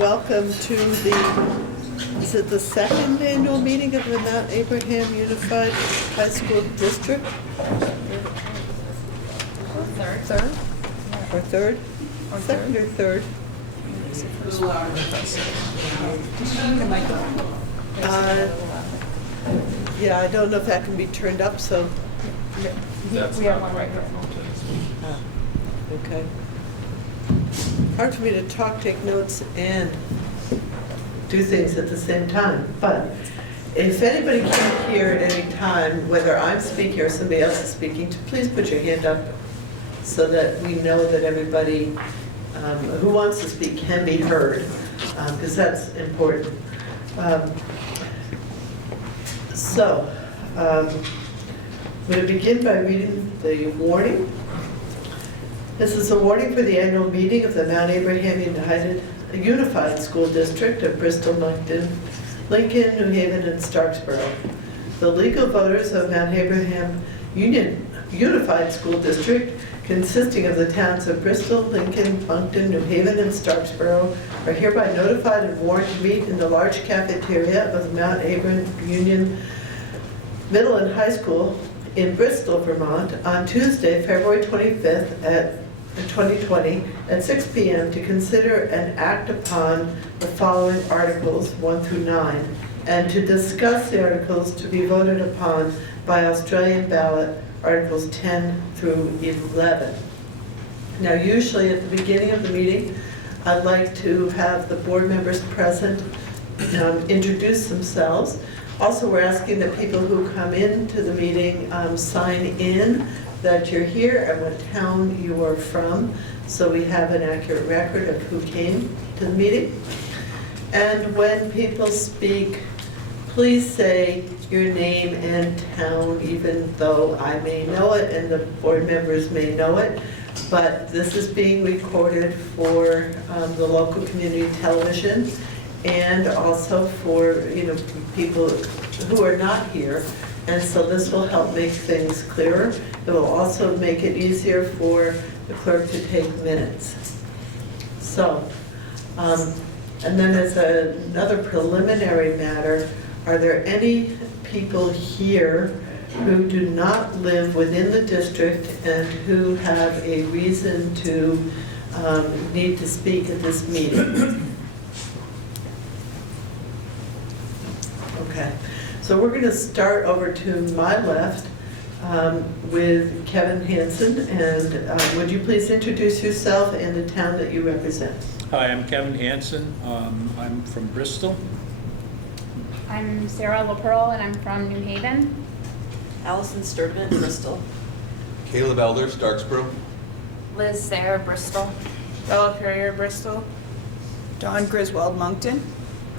welcome to is it the second annual meeting of the Mount Abraham Unified High School District? Third? Or third? Second or third? Yeah, I don't know if that can be turned up, so. We have one right here. Okay. Hard for me to talk, take notes, and do things at the same time. But if anybody can hear at any time, whether I'm speaking or somebody else is speaking, please put your hand up so that we know that everybody who wants to speak can be heard, because that's important. I'm going to begin by reading the warning. This is a warning for the annual meeting of the Mount Abraham Unified School District of Bristol, Moncton, Lincoln, New Haven, and Starksboro. The legal voters of Mount Abraham Unified School District, consisting of the towns of Bristol, Lincoln, Moncton, New Haven, and Starksboro, are hereby notified and warned to meet in the large cafeteria of the Mount Abraham Union Middle and High School in Bristol, Vermont, on Tuesday, February 25th at 2020 at 6 p.m. to consider and act upon the following articles 1 through 9, and to discuss the articles to be voted upon by Australian ballot, articles 10 through 11. Now, usually at the beginning of the meeting, I'd like to have the board members present introduce themselves. Also, we're asking that people who come into the meeting sign in that you're here and what town you are from, so we have an accurate record of who came to the meeting. And when people speak, please say your name and town, even though I may know it and the board members may know it. But this is being recorded for the local community television, and also for people who are not here, and so this will help make things clearer. It will also make it easier for the clerk to take minutes. So, and then as another preliminary matter, are there any people here who do not live within the district and who have a reason to need to speak at this meeting? Okay, so we're going to start over to my left with Kevin Hansen, and would you please introduce yourself and the town that you represent? Hi, I'm Kevin Hansen. I'm from Bristol. I'm Sarah LaPearl, and I'm from New Haven. Alison Sturgeon, Bristol. Caleb Elder, Starksboro. Liz Sayre, Bristol. Bella Perrier, Bristol. Dawn Griswold, Moncton.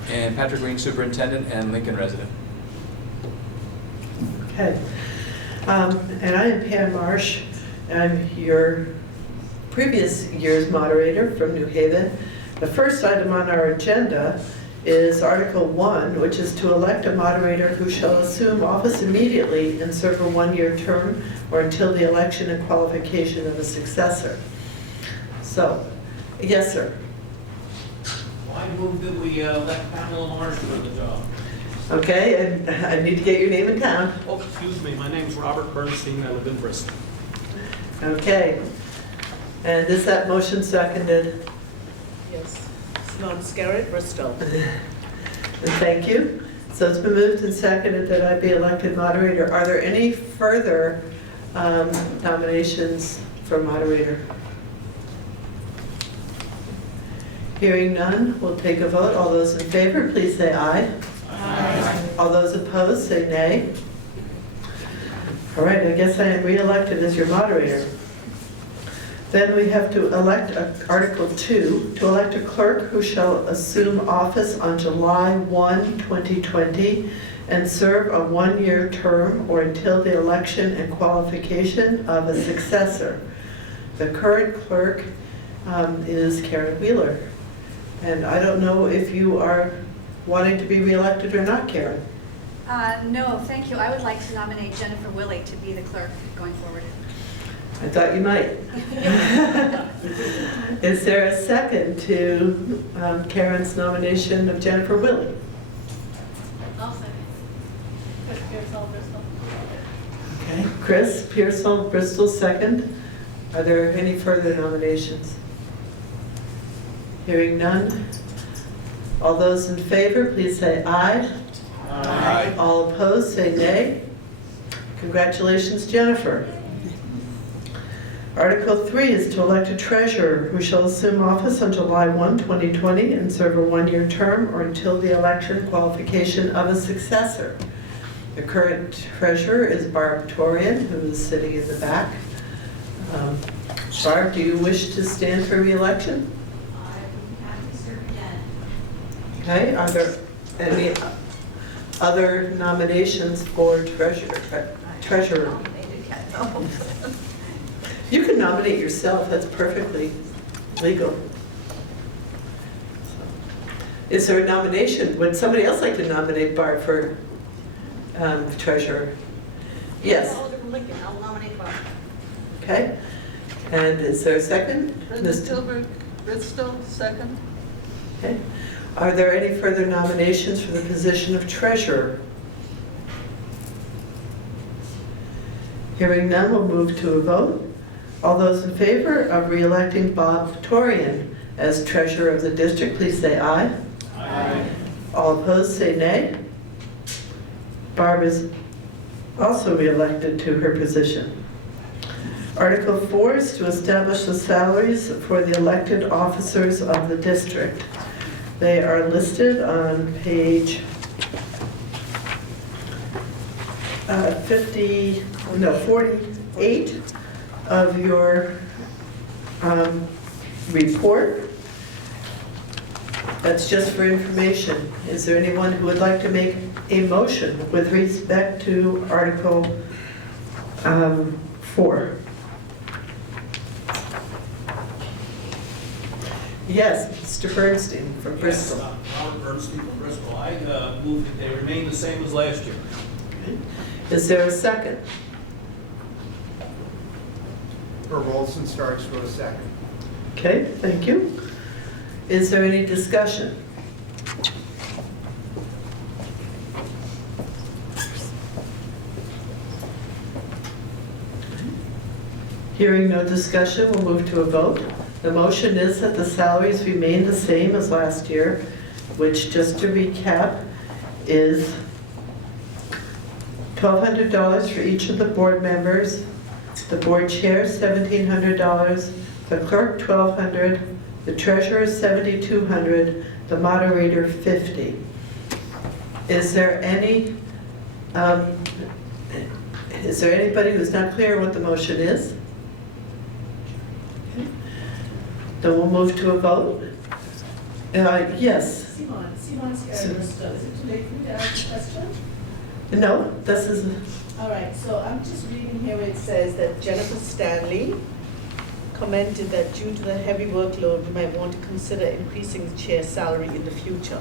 And Patrick Green, Superintendent and Lincoln resident. Okay, and I am Pam Marsh. I'm your previous year's moderator from New Haven. The first item on our agenda is Article 1, which is to elect a moderator who shall assume office immediately and serve a one-year term or until the election and qualification of a successor. So, yes, sir. I move that we let Pamela Marsh do the job. Okay, and I need to get your name and town. Oh, excuse me, my name's Robert Bernstein, I live in Bristol. Okay, and is that motion seconded? Yes. Simone Scarrett, Bristol. And thank you. So it's been moved and seconded that I be elected moderator. Are there any further nominations for moderator? Hearing none, we'll take a vote. All those in favor, please say aye. Aye. All those opposed, say nay. All right, I guess I am re-elected as your moderator. Then we have to elect Article 2, to elect a clerk who shall assume office on July 1, 2020, and serve a one-year term or until the election and qualification of a successor. The current clerk is Karen Wheeler. And I don't know if you are wanting to be re-elected or not, Karen. No, thank you. I would like to nominate Jennifer Willey to be the clerk going forward. I thought you might. Is there a second to Karen's nomination of Jennifer Willie? I'll second. Chris Pearsall, Bristol. Okay, Chris Pearsall, Bristol, second. Are there any further nominations? Hearing none. All those in favor, please say aye. Aye. All opposed, say nay. Congratulations, Jennifer. Article 3 is to elect a treasurer who shall assume office on July 1, 2020 and serve a one-year term or until the election qualification of a successor. The current treasurer is Barb Torian, who is sitting in the back. Barb, do you wish to stand for re-election? I'm happy to serve again. Okay, are there any other nominations for treasurer? You can nominate yourself, that's perfectly legal. Is there a nomination? Would somebody else like to nominate Barb for treasurer? Yes. Alderman Lincoln, I'll nominate Barb. Okay. And is there a second? Brenda Tilburg, Bristol, second. Okay. Are there any further nominations for the position of treasurer? Hearing none, we'll move to a vote. All those in favor of re-electing Bob Torian as treasurer of the district, please say aye. Aye. All opposed, say nay. Barb is also re-elected to her position. Article 4 is to establish the salaries for the elected officers of the district. They are listed on page 48 of your report. That's just for information. Is there anyone who would like to make a motion with respect to Article 4? Yes, Mr. Bernstein from Bristol. Yes, Robert Bernstein from Bristol. I move that they remain the same as last year. Is there a second? Alison Sturgeon wrote a second. Okay, thank you. Is there any discussion? Hearing no discussion, we'll move to a vote. The motion is that the salaries remain the same as last year, which, just to recap, is $1,200 for each of the board members, the board chair $1,700, the clerk $1,200, the treasurer $7,200, the moderator $50. Is there anybody who's not clear what the motion is? Okay. Then we'll move to a vote. Yes. Simon Scarrett, Bristol. Is it too late for me to ask a question? No, this is. All right, so I'm just reading here where it says that Jennifer Stanley commented that due to the heavy workload, we might want to consider increasing the chair's salary in the future.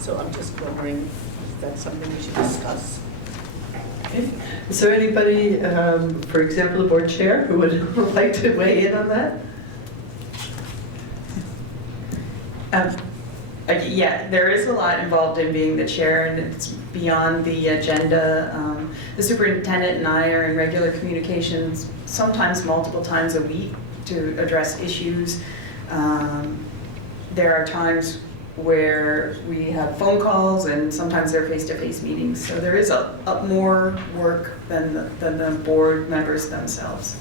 So I'm just wondering if that's something we should discuss. Is there anybody, for example, the board chair, who would like to weigh in on that? Yeah, there is a lot involved in being the chair, and it's beyond the agenda. The superintendent and I are in regular communications, sometimes multiple times a week, to address issues. There are times where we have phone calls, and sometimes they're face-to-face meetings. So there is a more work than the board members themselves.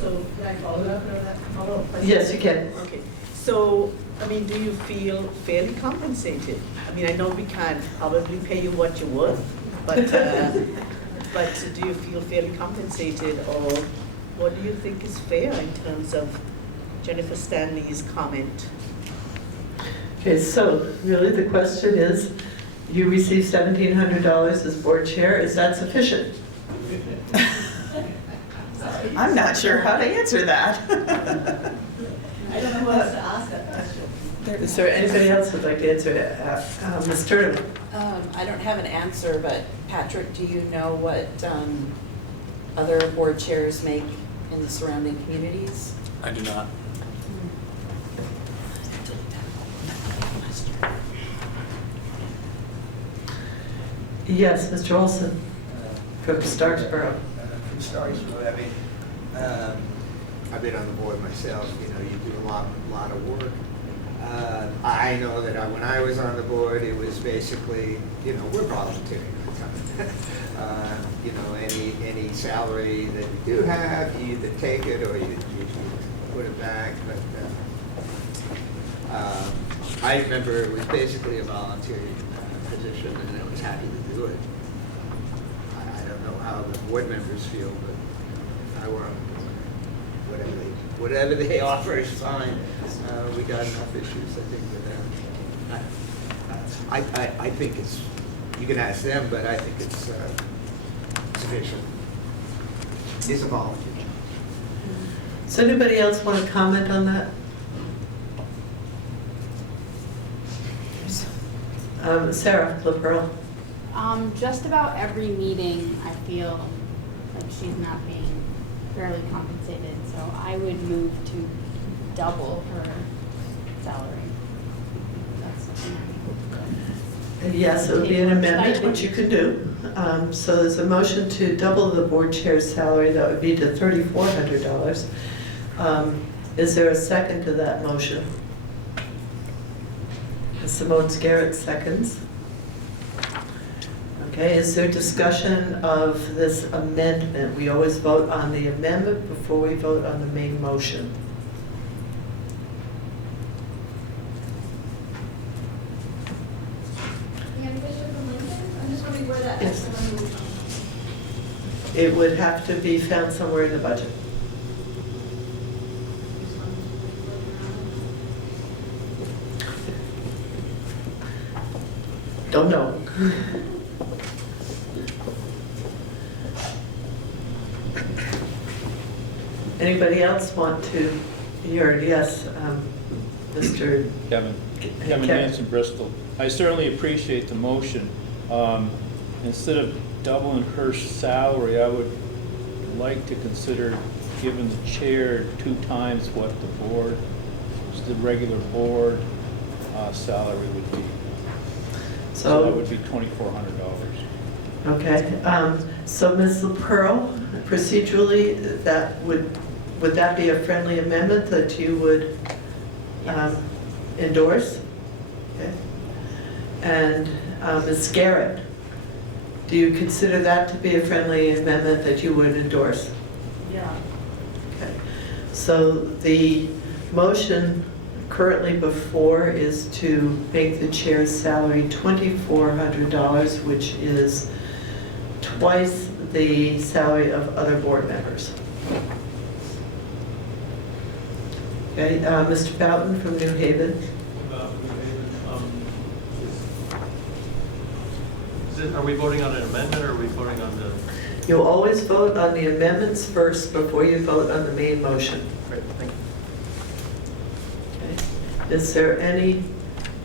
So can I follow up on that? Follow-up question? Yes, you can. Okay, so, I mean, do you feel fairly compensated? I mean, I know we can't probably pay you what you're worth, but do you feel fairly compensated, or what do you think is fair in terms of Jennifer Stanley's comment? Okay, so really the question is, you receive $1,700 as board chair, is that sufficient? I'm not sure how to answer that. I don't know who else to ask that question. Is there anybody else who'd like to answer that? Ms. Turner? I don't have an answer, but Patrick, do you know what other board chairs make in the surrounding communities? I do not. Yes, Mr. Olson from Starksboro. From Starksboro, I mean, I've been on the board myself, you know, you do a lot of work. I know that when I was on the board, it was basically, you know, we're volunteering. You know, any salary that you do have, you either take it or you put it back. But I remember it was basically a volunteer position, and I was happy to do it. I don't know how the board members feel, but if I were on the board, whatever they offer is fine. We got enough issues, I think, with that. I think it's, you can ask them, but I think it's sufficient. It's a volunteer. Does anybody else want to comment on that? Sarah LaPearl. Just about every meeting, I feel like she's not being fairly compensated, so I would move to double her salary. That's something I would Yes, it would be an amendment, which you can do. So there's a motion to double the board chair's salary, that would be to $3,400. Is there a second to that motion? Simone Scarrett seconds. Okay, is there discussion of this amendment? We always vote on the amendment before we vote on the main motion. I'm just wondering where that Yes. extra money would come from. It would have to be found somewhere in the budget. Don't know. Anybody else want to hear it? Yes, Mr. Kevin Kevin. Hanson, Bristol. I certainly appreciate the motion. Instead of doubling her salary, I would like to consider giving the chair 2 times what the regular board salary would be. So that would be $2,400. Okay, so Ms. LaPearl, procedurally, would that be a friendly amendment that you would endorse? Okay. And Ms. Garrett, do you consider that to be a friendly amendment that you would endorse? Yeah. Okay. So the motion currently before is to make the chair's salary $2,400, which is twice the salary of other board members. Okay, Mr. Boughton from New Haven. Are we voting on an amendment, or are we voting on the? You'll always vote on the amendments first before you vote on the main motion. Great, thank you. Okay. Is there any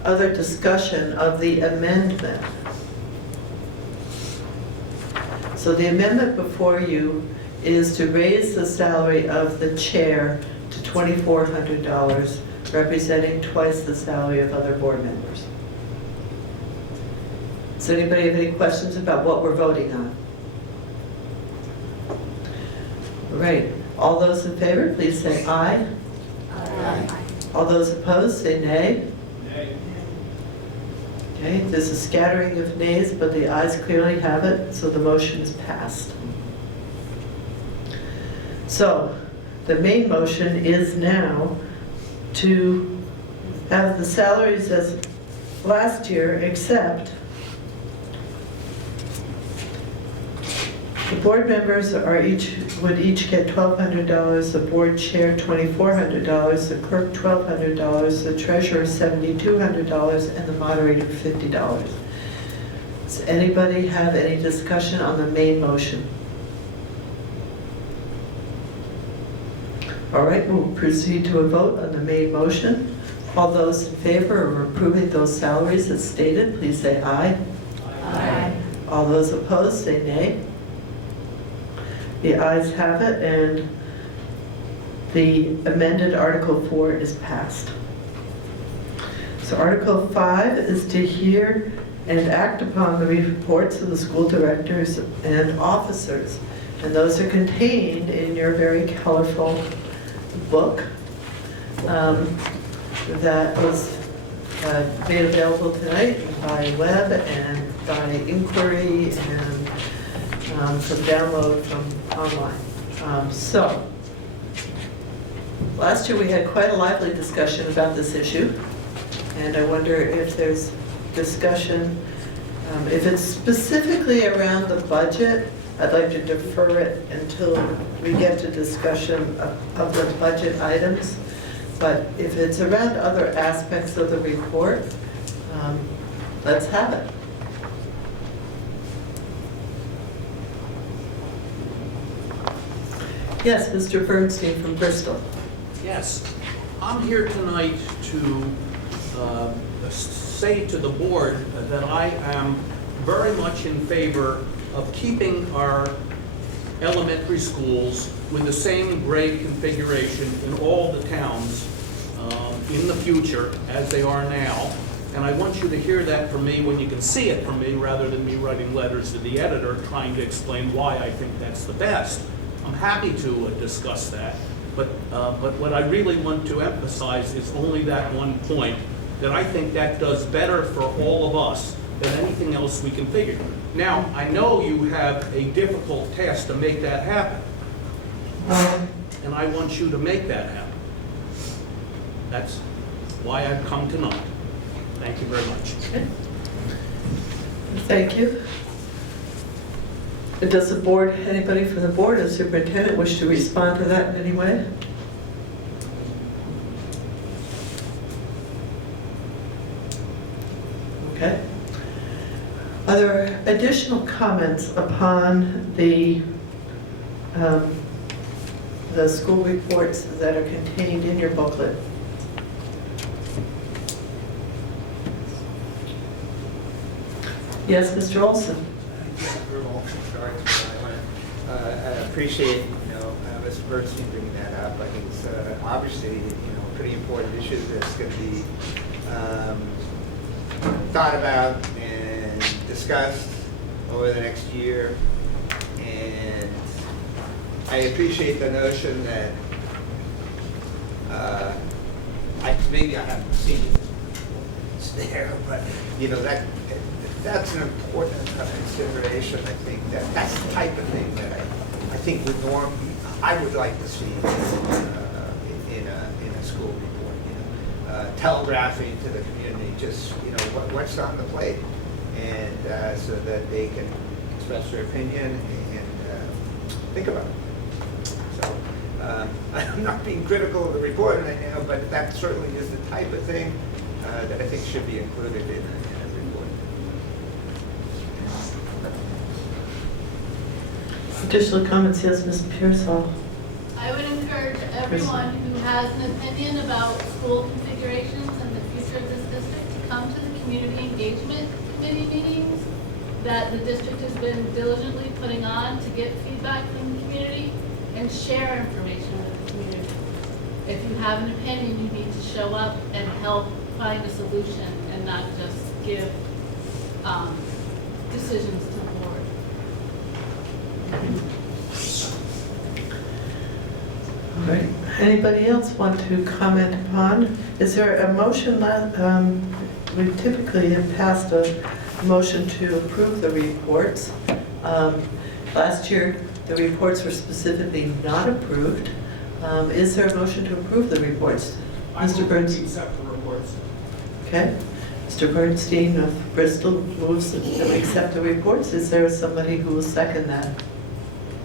other discussion of the amendment? So the amendment before you is to raise the salary of the chair to $2,400, representing twice the salary of other board members. Does anybody have any questions about what we're voting on? All right, all those in favor, please say aye. Aye. All those opposed, say nay. Nay. Okay, there's a scattering of nays, but the ayes clearly have it, so the motion is passed. So, the main motion is now to have the salaries as last year, except the board members would each get $1,200, the board chair $2,400, the clerk $1,200, the treasurer $7,200, and the moderator $50. Does anybody have any discussion on the main motion? All right, we'll proceed to a vote on the main motion. All those in favor of approving those salaries as stated, please say aye. Aye. All those opposed, say nay. The ayes have it, and the amended Article 4 is passed. So Article 5 is to hear and act upon the reports of the school directors and officers. And those are contained in your very colorful book that was made available tonight by web and by inquiry and from download from online. So, last year we had quite a lively discussion about this issue, and I wonder if there's discussion, if it's specifically around the budget, I'd like to defer it until we get to discussion of the budget items. But if it's around other aspects of the report, let's have it. Yes, Mr. Bernstein from Bristol. Yes, I'm here tonight to say to the board that I am very much in favor of keeping our elementary schools with the same grade configuration in all the towns in the future as they are now. And I want you to hear that from me when you can see it from me, rather than me writing letters to the editor trying to explain why I think that's the best. I'm happy to discuss that, but what I really want to emphasize is only that one point, that I think that does better for all of us than anything else we can figure. Now, I know you have a difficult task to make that happen, and I want you to make that happen. That's why I've come tonight. Thank you very much. Okay. Thank you. Does the board, anybody from the board or superintendent wish to respond to that in any way? Okay. Are there additional comments upon the school reports that are contained in your booklet? Yes, Mr. Olson. I appreciate, Mr. Bernstein bringing that up. I think it's obviously, a pretty important issue that's going to be thought about and discussed over the next year. And I appreciate the notion that maybe I haven't seen it. It's there, but that's an important consideration. I think that's the type of thing that I think I would like to see in a school report. Telegraphing to the community just what's on the plate, and so that they can express their opinion and think about it. So I'm not being critical of the report right now, but that certainly is the type of thing that I think should be included in a report. Additional comments, yes, Ms. Pearsall. I would encourage everyone who has an opinion about school configurations and the future of this district to come to the community engagement committee meetings that the district has been diligently putting on to get feedback from the community and share information with the community. If you have an opinion, you need to show up and help find a solution and not just give decisions to the board. All right. Anybody else want to comment upon? Is there a motion that we typically have passed a motion to approve the reports? Last year, the reports were specifically not approved. Is there a motion to approve the reports? Mr. Bernstein. Accept the reports. Okay. Mr. Bernstein of Bristol moves that we accept the reports. Is there somebody who will second that?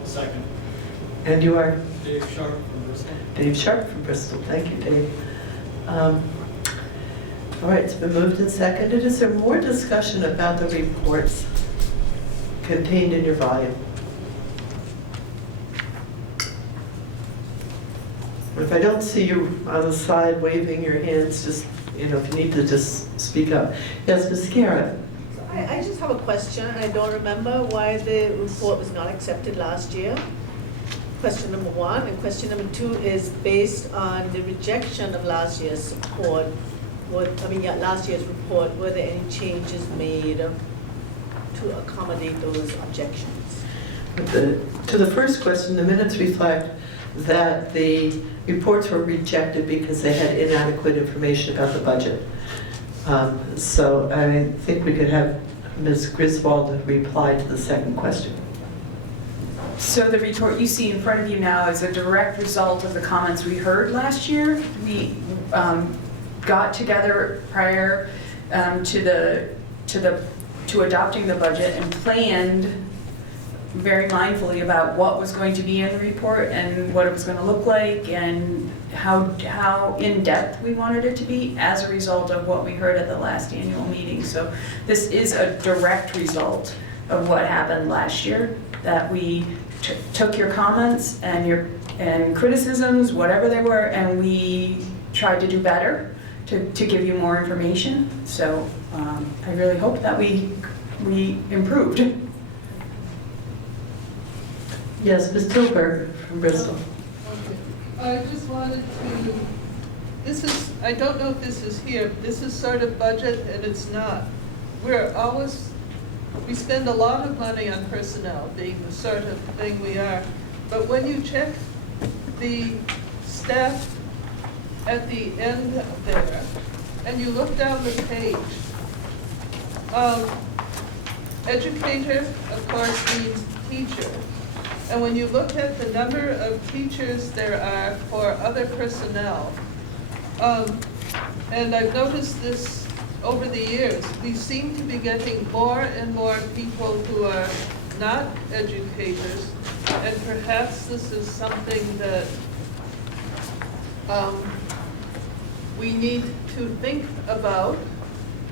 Second. And you are? Dave Sharp from Bristol. Dave Sharp from Bristol. Thank you, Dave. All right, it's been moved and seconded. Is there more discussion about the reports contained in your volume? If I don't see you on the side waving your hands, just, if you need to just speak up. Yes, Ms. Garrett. I just have a question. I don't remember why the report was not accepted last year. question number one. And question number two is based on the rejection of last year's support. Last year's report, were there any changes made to accommodate those objections? To the first question, the minutes reflect that the reports were rejected because they had inadequate information about the budget. So I think we could have Ms. Griswold reply to the second question. So the report you see in front of you now is a direct result of the comments we heard last year. We got together prior to adopting the budget and planned very mindfully about what was going to be in the report and what it was going to look like and how in-depth we wanted it to be as a result of what we heard at the last annual meeting. So this is a direct result of what happened last year, that we took your comments and criticisms, whatever they were, and we tried to do better to give you more information. So I really hope that we improved. Yes, Ms. Tilburg from Bristol. I just wanted to, I don't know if this is here, but this is sort of budget and it's not. We spend a lot of money on personnel, being the sort of thing we are. But when you check the staff at the end there, and you look down the page, educator, of course, means teacher. And when you look at the number of teachers there are for other personnel, and I've noticed this over the years, we seem to be getting more and more people who are not educators, and perhaps this is something that we need to think about.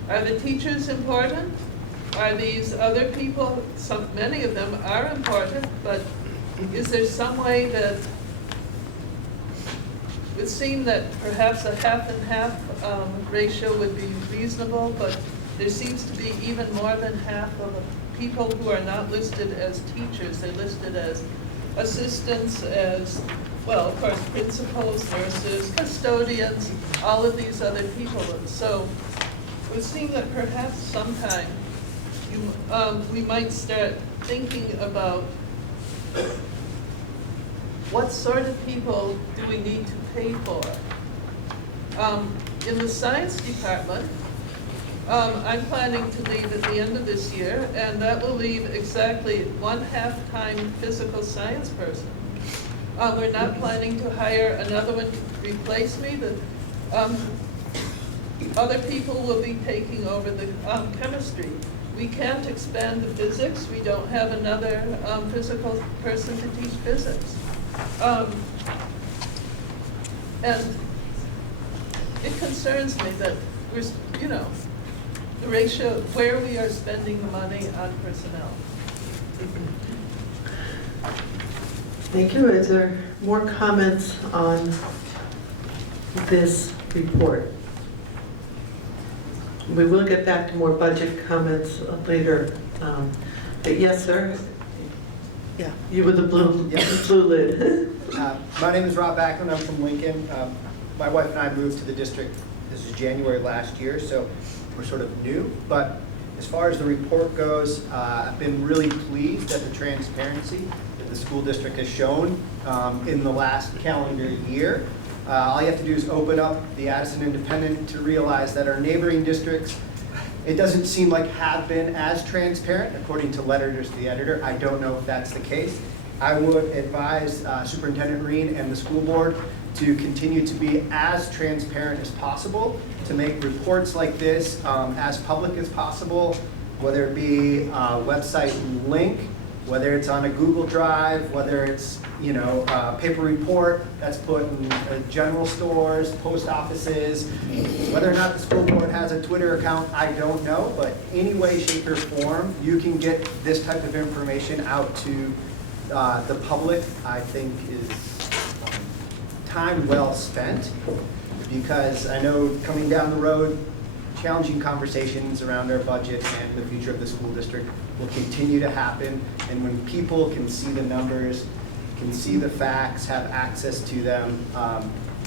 Are the teachers important? Are these other people, many of them are important, but is there some way that it would seem that perhaps a half and half ratio would be reasonable, but there seems to be even more than half of the people who are not listed as teachers. They're listed as assistants, as, well, of course, principals, nurses, custodians, all of these other people. And so it would seem that perhaps sometime we might start thinking about what sort of people do we need to pay for. In the science department, I'm planning to leave at the end of this year, and that will leave exactly one half-time physical science person. We're not planning to hire another one to replace me. Other people will be taking over the chemistry. We can't expand the physics. We don't have another physical person to teach physics. And it concerns me that we're, the ratio, where we are spending the money on personnel. Thank you. Is there more comments on this report? We will get back to more budget comments later. But yes, sir. Yeah, you with the blue, blue lid. My name is Rob Backlund. I'm from Lincoln. My wife and I moved to the district. This is January last year, so we're sort of new. But as far as the report goes, I've been really pleased at the transparency that the school district has shown in the last calendar year. All you have to do is open up the Addison Independent to realize that our neighboring districts, it doesn't seem like have been as transparent, according to letters to the editor. I don't know if that's the case. I would advise Superintendent Reen and the school board to continue to be as transparent as possible, to make reports like this as public as possible, whether it be a website link, whether it's on a Google Drive, whether it's a paper report that's put in general stores, post offices, whether or not the school board has a Twitter account, I don't know, but any way, shape, or form, you can get this type of information out to the public, I think is time well spent, because I know coming down the road, challenging conversations around our budget and the future of the school district will continue to happen, and when people can see the numbers, can see the facts, have access to them.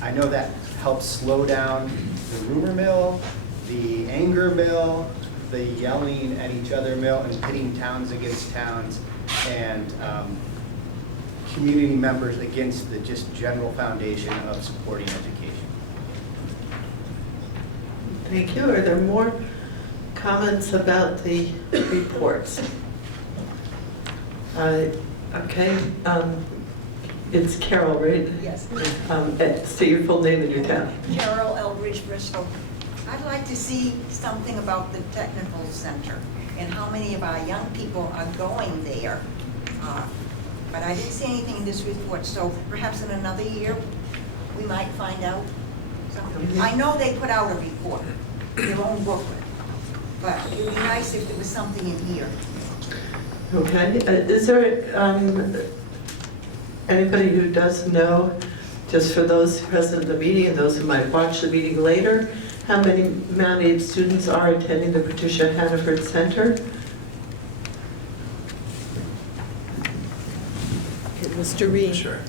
I know that helps slow down the rumor mill, the anger mill, the yelling at each other mill, and pitting towns against towns, and community members against the just general foundation of supporting education. Thank you. Are there more comments about the reports? Okay, it's Carol, right? Yes. Say your full name and your town. Carol Eldridge, Bristol. I'd like to see something about the technical center and how many of our young people are going there. But I didn't see anything in this report, so perhaps in another year, we might find out something. I know they put out a report, their own booklet, but it would be nice if there was something in here. Okay, is there anybody who does know, just for those present in the meeting and those who might watch the meeting later, how many Mount Abe students are attending the Patricia Hannaford Center? Okay, Mr. Reed. Sure.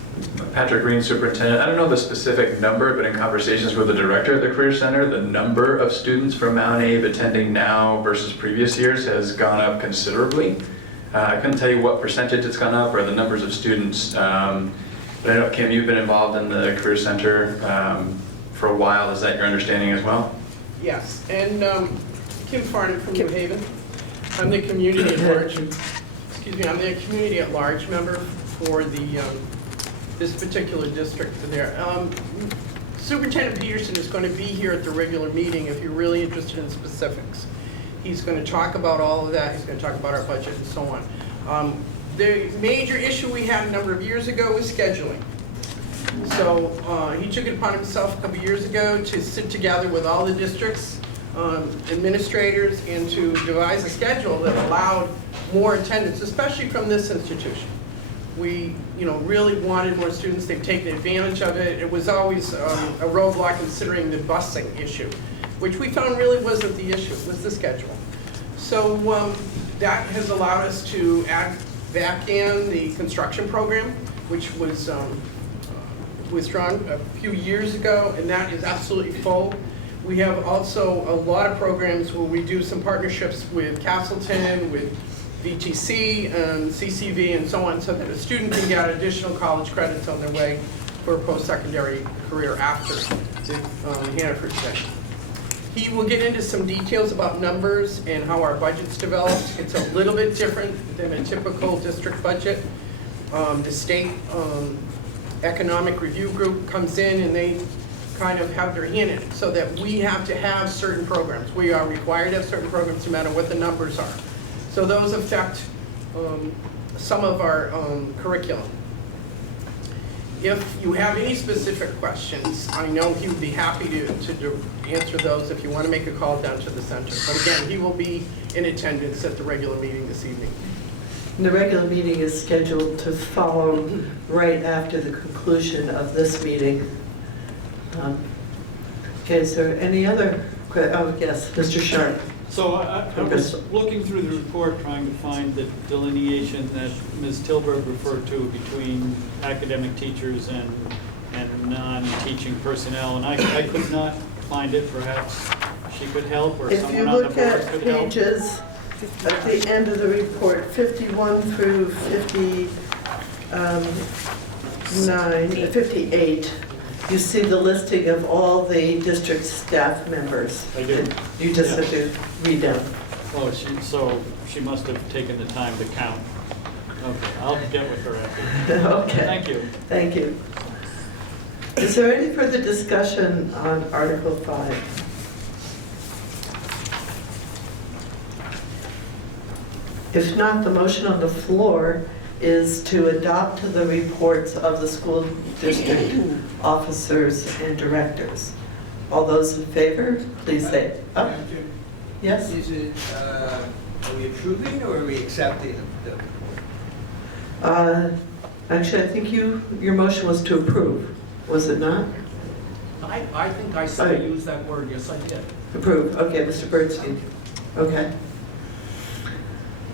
Patrick Green, superintendent. I don't know the specific number, but in conversations with the director of the Career Center, the number of students from Mount Abe attending now versus previous years has gone up considerably. I couldn't tell you what percentage it's gone up or the numbers of students. But I know, Kim, you've been involved in the Career Center for a while. Is that your understanding as well? Yes, and Kim Farnham from New Haven. I'm the community at large. Excuse me, I'm the community at large member for the this particular district there. Superintendent Peterson is going to be here at the regular meeting if you're really interested in specifics. He's going to talk about all of that. He's going to talk about our budget and so on. The major issue we had a number of years ago was scheduling. So he took it upon himself a couple years ago to sit together with all the districts, administrators, and to devise a schedule that allowed more attendance, especially from this institution. We, really wanted more students. They've taken advantage of it. It was always a roadblock considering the busing issue, which we found really wasn't the issue, was the schedule. So that has allowed us to add back in the construction program, which was withdrawn a few years ago, and that is absolutely full. We have also a lot of programs where we do some partnerships with Castleton, with VTC, CCV, and so on, so that a student can get additional college credits on their way for a post-secondary career after the Hannaford session. He will get into some details about numbers and how our budget's developed. It's a little bit different than a typical district budget. The state economic review group comes in and they kind of have their hand in it, so that we have to have certain programs. We are required to have certain programs no matter what the numbers are. So those affect some of our curriculum. If you have any specific questions, I know he would be happy to answer those if you want to make a call down to the center. But again, he will be in attendance at the regular meeting this evening. The regular meeting is scheduled to follow right after the conclusion of this meeting. Okay, is there any other? Oh, yes, Mr. Sharp. So I was looking through the report trying to find the delineation that Ms. Tilburg referred to between academic teachers and non-teaching personnel, and I could not find it. Perhaps she could help, or someone on the board could help. If you look at pages at the end of the report, 51 through 58, you see the listing of all the district staff members. I do. You just have to read them. Oh, so she must have taken the time to count. Okay, I'll get with her after. Okay. Thank you. Thank you. Is there any further discussion on Article 5? If not, the motion on the floor is to adopt the reports of the school district officers and directors. All those in favor, please say up. Yes? Is it, are we approving or are we accepting the report? Actually, I think your motion was to approve, was it not? I think I said I used that word. Yes, I did. Approve, okay, Mr. Bernstein. Okay.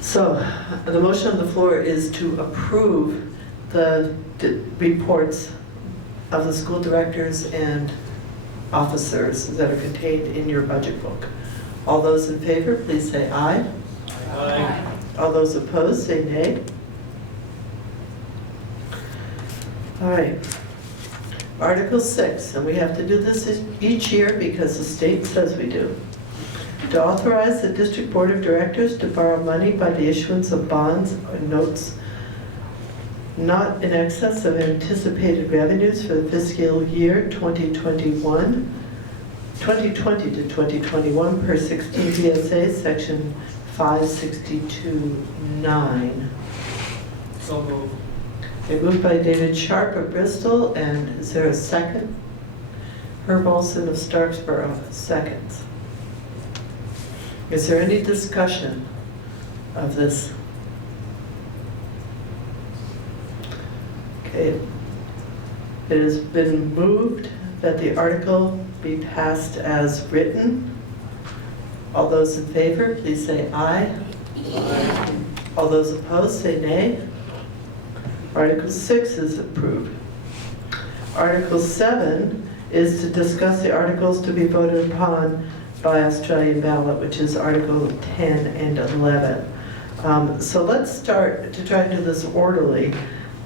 So, the motion on the floor is to approve the reports of the school directors and officers that are contained in your budget book. All those in favor, please say aye. Aye. All those opposed, say nay. All right. Article 6, and we have to do this each year because the state says we do. To authorize the District Board of Directors to borrow money by the issuance of bonds or notes not in excess of anticipated revenues for the fiscal year 2020 to 2021 per 16 VSA Section 562(9). So moved. Okay, moved by David Sharp of Bristol, and is there a second? Herb Olson of Starksboro, seconds. Is there any discussion of this? Okay. It has been moved that the article be passed as written. All those in favor, please say aye. Aye. All those opposed, say nay. Article 6 is approved. Article 7 is to discuss the articles to be voted upon by Australian ballot, which is Article 10 and 11. So let's start to try to do this orderly.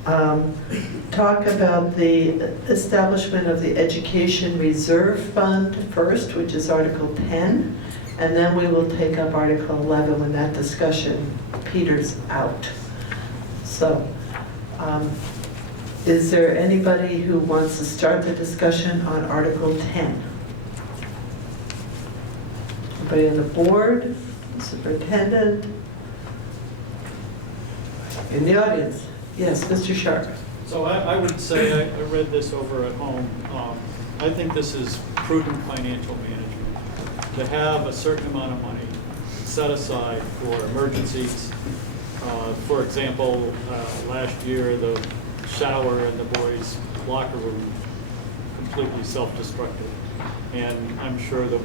Talk about the establishment of the Education Reserve Fund first, which is Article 10, and then we will take up Article 11 when that discussion peters out. So, is there anybody who wants to start the discussion on Article 10? Anybody on the board, superintendent? In the audience? Yes, Mr. Sharp. So I would say, I read this over at home, I think this is prudent financial management. To have a certain amount of money set aside for emergencies. For example, last year, the shower in the boys' locker room completely self-destructed. And I'm sure the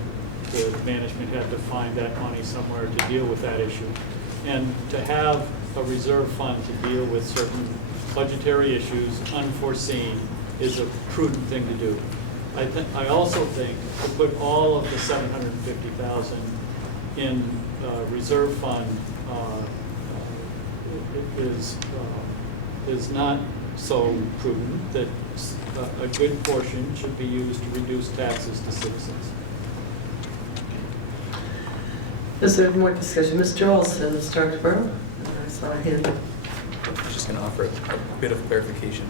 management had to find that money somewhere to deal with that issue. And to have a reserve fund to deal with certain budgetary issues unforeseen is a prudent thing to do. I also think to put all of the $750,000 in reserve fund is not so prudent, that a good portion should be used to reduce taxes to citizens. Is there more discussion? Mr. Olson of Starksboro? I saw him. I was just going to offer a bit of clarification.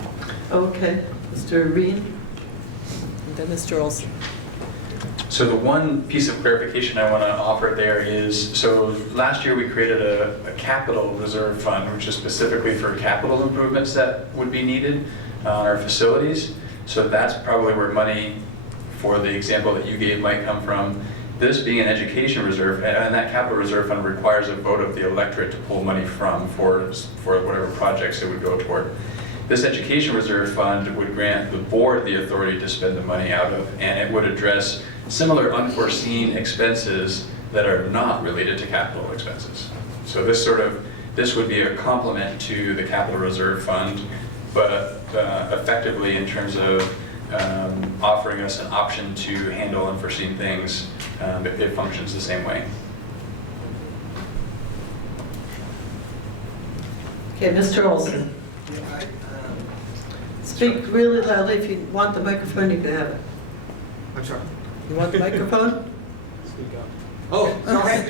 Okay, Mr. Reed? And then Mr. Olson. So the one piece of clarification I want to offer there is, so last year we created a capital reserve fund, which is specifically for capital improvements that would be needed on our facilities. So that's probably where money for the example that you gave might come from. This being an education reserve, and that capital reserve fund requires a vote of the electorate to pull money from for whatever projects it would go toward. This education reserve fund would grant the board the authority to spend the money out of, and it would address similar unforeseen expenses that are not related to capital expenses. So this would be a complement to the capital reserve fund, but effectively in terms of offering us an option to handle unforeseen things, it functions the same way. Okay, Mr. Olson. Speak really loudly. If you want the microphone, you can have it. I'm sorry. You want the microphone? Speak up. Oh, sorry.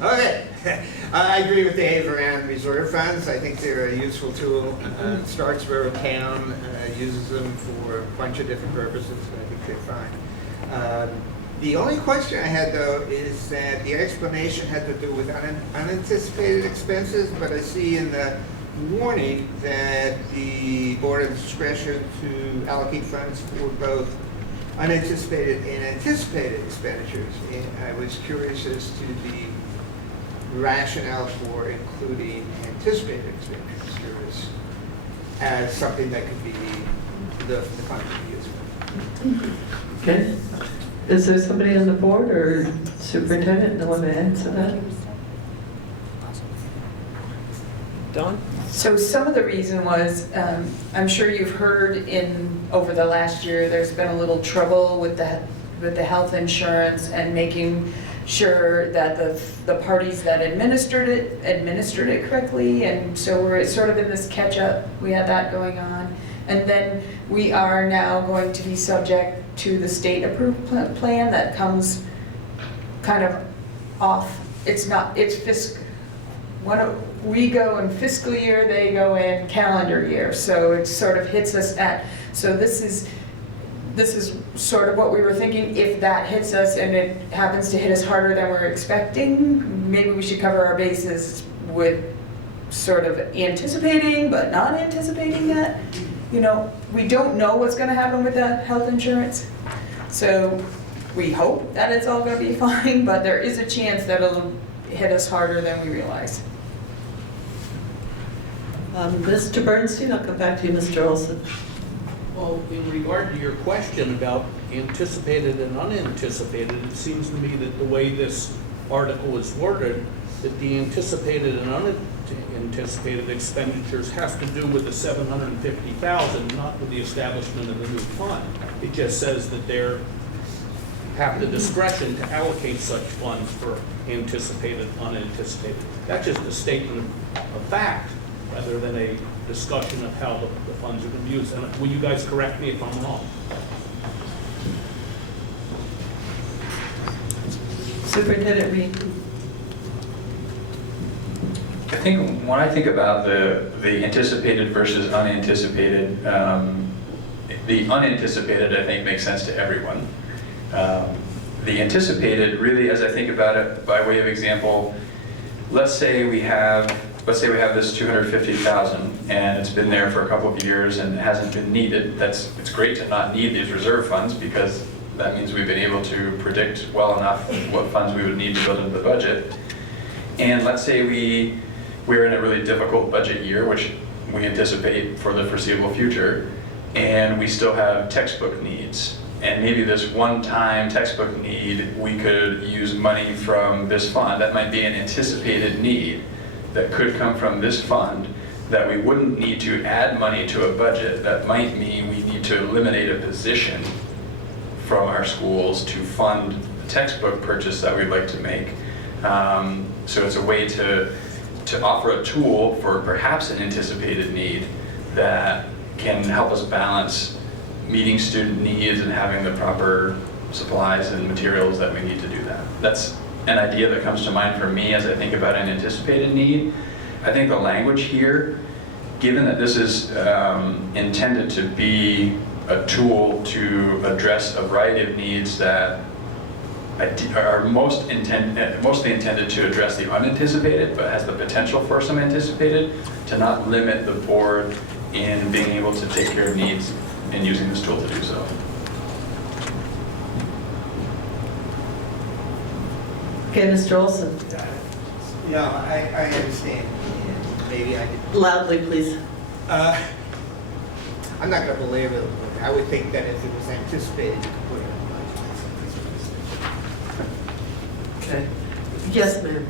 Okay. I agree with Dave around reserve funds. I think they're a useful tool. Starksboro town uses them for a bunch of different purposes, and I think they're fine. The only question I had, though, is that the explanation had to do with unanticipated expenses, but I see in the warning that the board has discretion to allocate funds for both unanticipated and anticipated expenditures. And I was curious as to the rationale for including anticipated expenditures as something that could be the fund could be used for. Okay. Is there somebody on the board or superintendent that want to answer that? Dawn? So some of the reason was, I'm sure you've heard over the last year, there's been a little trouble with the health insurance and making sure that the parties that administered it correctly, and so we're sort of in this catch-up. We had that going on. And then we are now going to be subject to the state-approved plan that comes kind of off. It's fiscal. We go in fiscal year, they go in calendar year, so it sort of hits us so this is sort of what we were thinking. If that hits us and it happens to hit us harder than we're expecting, maybe we should cover our bases with sort of anticipating but not anticipating that. You know, we don't know what's going to happen with the health insurance, so we hope that it's all going to be fine, but there is a chance that it'll hit us harder than we realize. Mr. Bernstein, I'll come back to you, Mr. Olson. Well, in regard to your question about anticipated and unanticipated, it seems to me that the way this article is worded, that the anticipated and unanticipated expenditures has to do with the $750,000, not with the establishment of the new fund. It just says that they have the discretion to allocate such funds for anticipated, unanticipated. That's just a statement of fact, rather than a discussion of how the funds are going to be used. And will you guys correct me if I'm wrong? Superintendent Reed. I think when I think about the anticipated versus unanticipated, the unanticipated I think makes sense to everyone. The anticipated, really, as I think about it, by way of example, let's say we have this $250,000 and it's been there for a couple of years and it hasn't been needed. It's great to not need these reserve funds, because that means we've been able to predict well enough what funds we would need to build into the budget. And let's say we're in a really difficult budget year, which we anticipate for the foreseeable future, and we still have textbook needs. And maybe this one-time textbook need, we could use money from this fund. That might be an anticipated need that could come from this fund, that we wouldn't need to add money to a budget. That might mean we need to eliminate a position from our schools to fund the textbook purchase that we'd like to make. So it's a way to offer a tool for perhaps an anticipated need that can help us balance meeting student needs and having the proper supplies and materials that we need to do that. That's an idea that comes to mind for me as I think about an anticipated need. I think the language here, given that this is intended to be a tool to address a variety of needs that are mostly intended to address the unanticipated, but has the potential for some anticipated, to not limit the board in being able to take care of needs and using this tool to do so. Okay, Mr. Olson. No, I understand. Maybe I did. Loudly, please. I'm not going to belabor the point. I would think that if it was anticipated, you could put it in the budget. Okay. Yes, ma'am.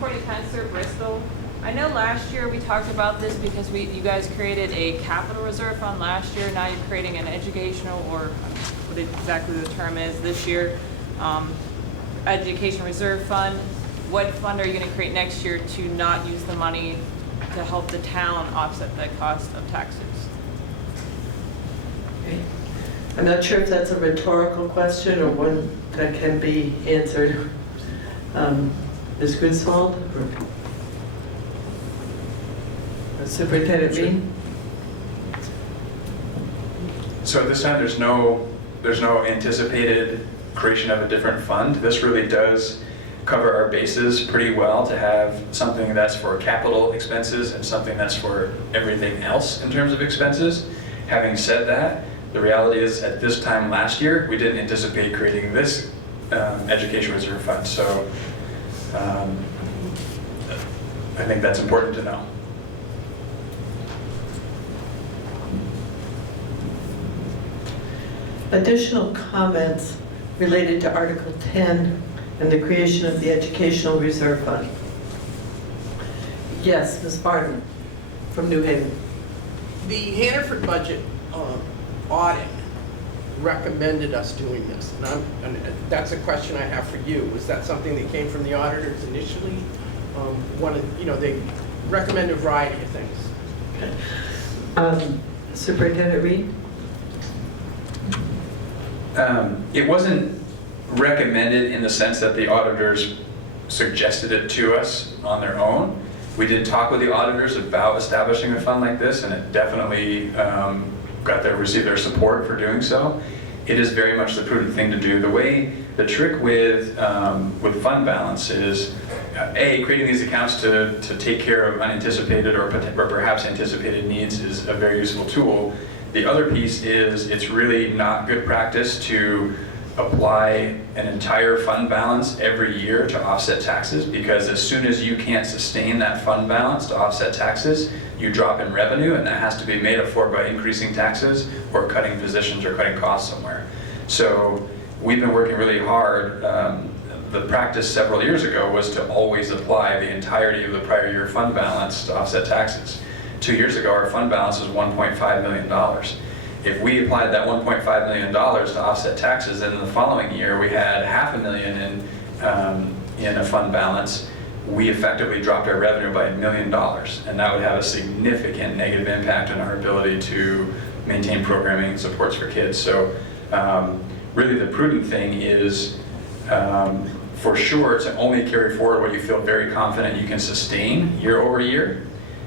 Courtney Pencer, Bristol. I know last year we talked about this because you guys created a capital reserve fund last year. Now you're creating an educational, or what exactly the term is this year, education reserve fund. What fund are you going to create next year to not use the money to help the town offset the cost of taxes? Okay. I'm not sure if that's a rhetorical question or one that can be answered. Ms. Griswold? Superintendent Reed? So at this time, there's no anticipated creation of a different fund. This really does cover our bases pretty well, to have something that's for capital expenses and something that's for everything else in terms of expenses. Having said that, the reality is at this time last year, we didn't anticipate creating this education reserve fund. So I think that's important to know. Additional comments related to Article 10 and the creation of the Educational Reserve Fund. Yes, Ms. Barton. from New Haven. The Hannaford budget audit recommended us doing this, and that's a question I have for you. Was that something that came from the auditors initially? They recommend a variety of things. Superintendent Reed? It wasn't recommended in the sense that the auditors suggested it to us on their own. We did talk with the auditors about establishing a fund like this, and it definitely received their support for doing so. It is very much the prudent thing to do. The trick with fund balance is, creating these accounts to take care of unanticipated or perhaps anticipated needs is a very useful tool. The other piece is it's really not good practice to apply an entire fund balance every year to offset taxes, because as soon as you can't sustain that fund balance to offset taxes, you drop in revenue, and that has to be made up for by increasing taxes or cutting positions or cutting costs somewhere. So we've been working really hard. The practice several years ago was to always apply the entirety of the prior year fund balance to offset taxes. 2 years ago, our fund balance was $1.5 million. If we applied that $1.5 million to offset taxes, then in the following year we had $500,000 in a fund balance, we effectively dropped our revenue by $1 million, and that would have a significant negative impact on our ability to maintain programming and supports for kids. So really the prudent thing is, for sure, to only carry forward what you feel very confident you can sustain year over year.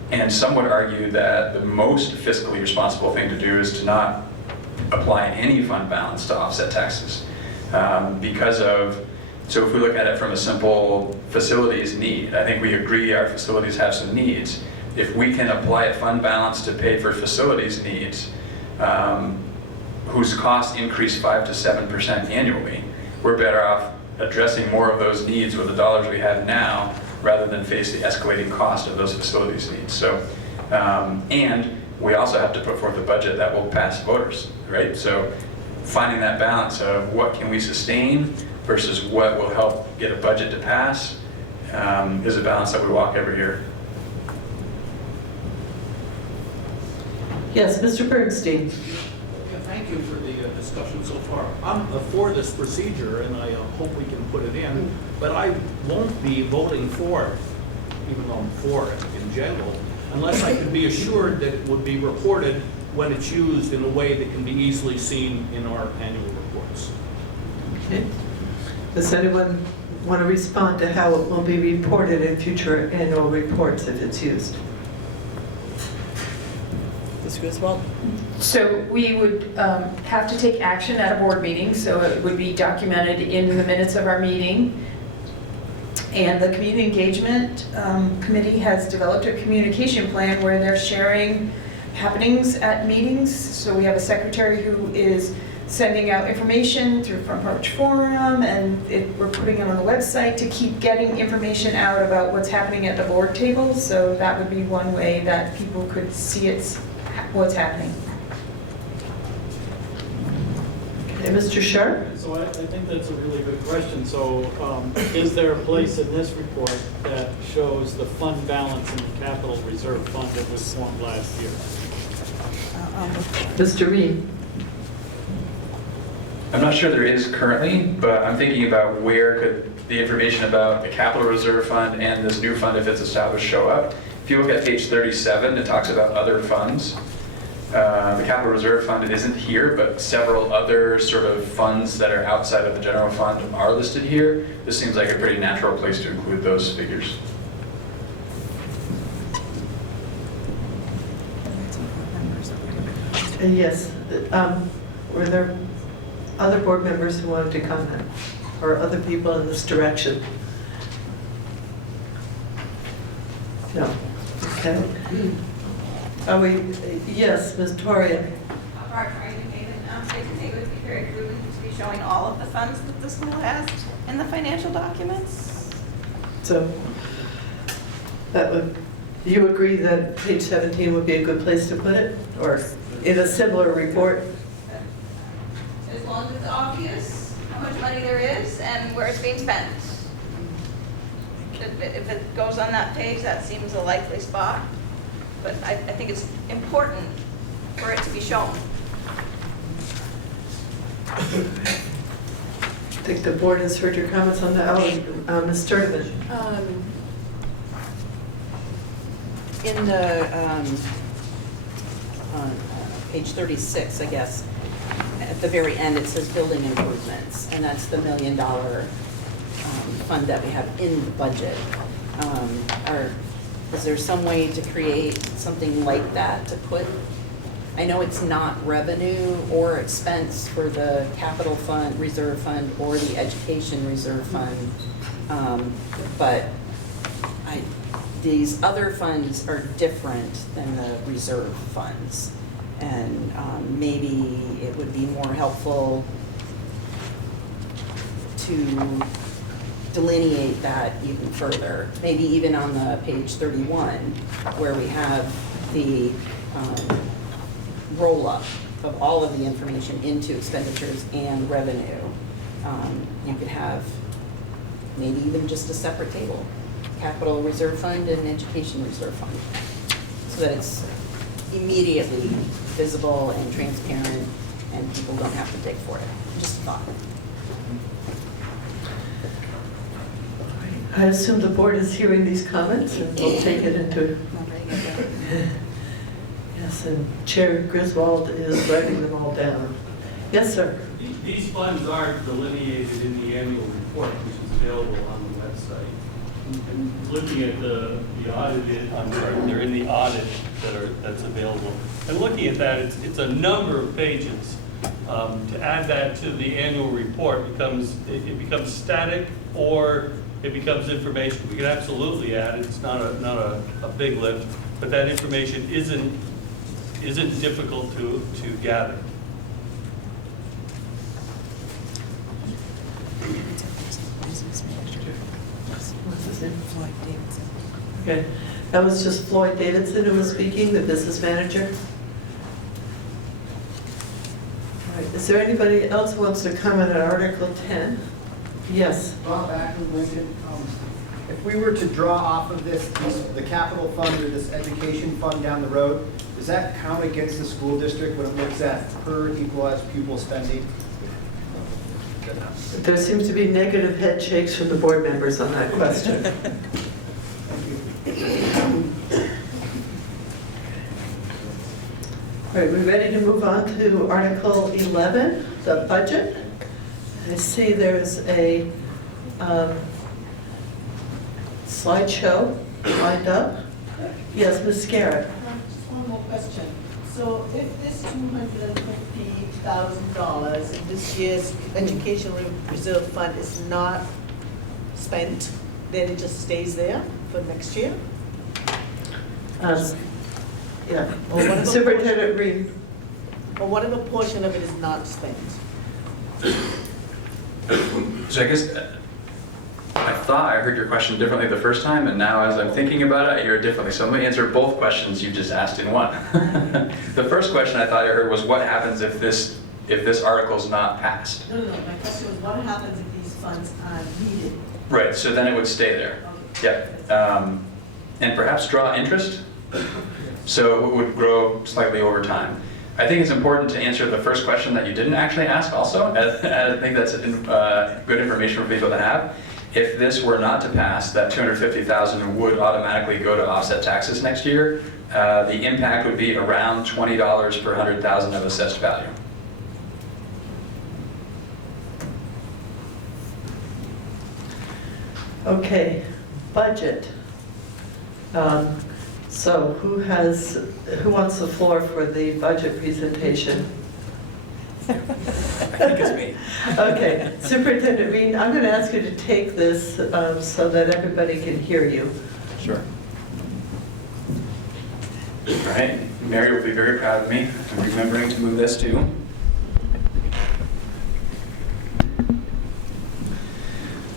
And some would argue that the most fiscally responsible thing to do is to not apply any fund balance to offset taxes. So if we look at it from a simple facilities need, I think we agree our facilities have some needs. If we can apply a fund balance to pay for facilities needs, whose costs increase 5 to 7% annually, we're better off addressing more of those needs with the dollars we have now, rather than face the escalating cost of those facilities needs. So, and we also have to put forth a budget that will pass voters, right? So finding that balance of what can we sustain versus what will help get a budget to pass is a balance that we walk every year. Yes, Mr. Bernstein. Yeah, thank you for the discussion so far. I'm for this procedure, and I hope we can put it in, but I won't be voting for it, even though I'm for it in general, unless I can be assured that it would be reported when it's used in a way that can be easily seen in our annual reports. Okay. Does anyone want to respond to how it will be reported in future annual reports if it's used? Ms. Griswold? So we would have to take action at a board meeting, so it would be documented in the minutes of our meeting. And the Community Engagement Committee has developed a communication plan where they're sharing happenings at meetings. So we have a secretary who is sending out information through Front Porch Forum, and we're putting it on the website to keep getting information out about what's happening at the board table. So that would be one way that people could see what's happening. Okay, Mr. Sharp? So I think that's a really good question. So is there a place in this report that shows the fund balance in the capital reserve fund that was formed last year? Mr. Reed? I'm not sure there is currently, but I'm thinking about where could the information about the capital reserve fund and this new fund, if it's established, show up. If you look at page 37, it talks about other funds. The capital reserve fund isn't here, but several other sort of funds that are outside of the general fund are listed here. This seems like a pretty natural place to include those figures. Yes, were there other board members who wanted to comment, or other people in this direction? No. Okay. Are we? Yes, Ms. Torian. I think it would be very prudent to be showing all of the funds that the school has in the financial documents. So that would. You agree that page 17 would be a good place to put it, or in a similar report? As long as it's obvious how much money there is and where it's being spent. If it goes on that page, that seems a likely spot. but I think it's important for it to be shown. I think the board has heard your comments on that. Ms. Sturgeon. In the, on page 36, I guess, at the very end, it says building improvements, and that's the $1 million fund that we have in the budget. Is there some way to create something like that to put? I know it's not revenue or expense for the capital fund, reserve fund, or the education reserve fund, but these other funds are different than the reserve funds. And maybe it would be more helpful to delineate that even further. Maybe even on the page 31, where we have the roll-up of all of the information into expenditures and revenue. You could have maybe even just a separate table, capital reserve fund and education reserve fund, so that it's immediately visible and transparent and people don't have to dig for it. Just a thought. I assume the board is hearing these comments and we'll take it into. Yes, and Chair Griswold is writing them all down. Yes, sir. These funds are delineated in the annual report, which is available on the website. And looking at the audited, I'm sorry, they're in the audit that's available. And looking at that, it's a number of pages. To add that to the annual report it becomes static, or it becomes information. We can absolutely add it. It's not a big lift, but that information isn't difficult to gather. What's his name? Floyd Davidson. Okay, that was just Floyd Davidson who was speaking, the business manager. All right, is there anybody else who wants to comment on Article 10? Yes. Bob Ackman, Lincoln. If we were to draw off of the capital fund or this education fund down the road, does that count against the school district when it looks at per equalized pupil spending? There seems to be negative head shakes from the board members on that question. All right, we're ready to move on to Article 11, the budget. I see there's a slideshow lined up. Yes, Ms. Scarrett. Just one more question. So if this $250,000 in this year's education reserve fund is not spent, then it just stays there for next year? Yeah, Superintendent Reed. Or whatever portion of it is not spent? So I guess I thought I heard your question differently the first time, and now as I'm thinking about it, I hear it differently. So let me answer both questions you just asked in one. The first question I thought I heard was, what happens if this article is not passed? No. My question was, what happens if these funds are needed? Right, so then it would stay there. Okay. Yeah. And perhaps draw interest, so it would grow slightly over time. I think it's important to answer the first question that you didn't actually ask also. I think that's good information for people to have. If this were not to pass, that $250,000 would automatically go to offset taxes next year. The impact would be around $20 per 100,000 of assessed value. Okay, budget. So who wants the floor for the budget presentation? I think it's me. Okay, Superintendent Reed, I'm going to ask you to take this so that everybody can hear you. Sure. All right, Mary will be very proud of me. I'm remembering to move this too.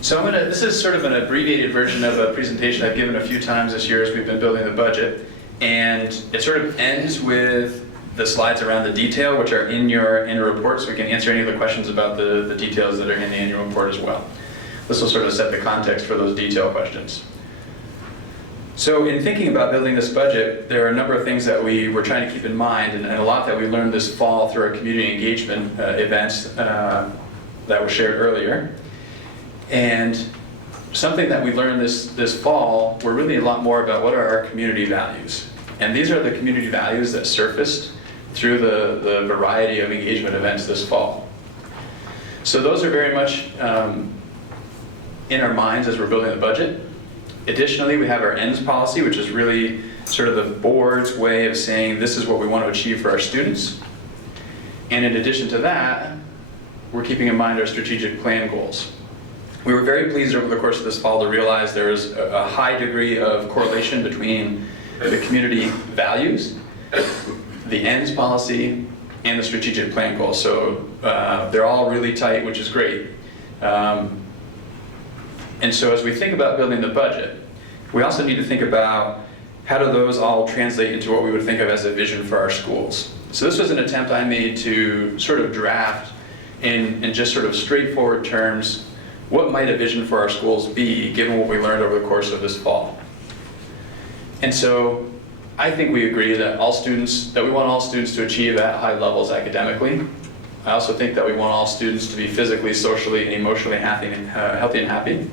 So this is sort of an abbreviated version of a presentation I've given a few times this year as we've been building the budget. And it sort of ends with the slides around the detail, which are in your annual report, so we can answer any of the questions about the details that are in the annual report as well. This will sort of set the context for those detail questions. So in thinking about building this budget, there are a number of things that we were trying to keep in mind, and a lot that we learned this fall through our community engagement events that were shared earlier. And something that we learned this fall were really a lot more about what are our community values. And these are the community values that surfaced through the variety of engagement events this fall. So those are very much in our minds as we're building the budget. Additionally, we have our ends policy, which is really sort of the board's way of saying this is what we want to achieve for our students. And in addition to that, we're keeping in mind our strategic plan goals. We were very pleased over the course of this fall to realize there is a high degree of correlation between the community values, the ends policy, and the strategic plan goals. So they're all really tight, which is great. And so as we think about building the budget, we also need to think about how do those all translate into what we would think of as a vision for our schools. So this was an attempt I made to sort of draft in just sort of straightforward terms, what might a vision for our schools be, given what we learned over the course of this fall? And so I think we agree that we want all students to achieve at high levels academically. I also think that we want all students to be physically, socially, and emotionally healthy and happy.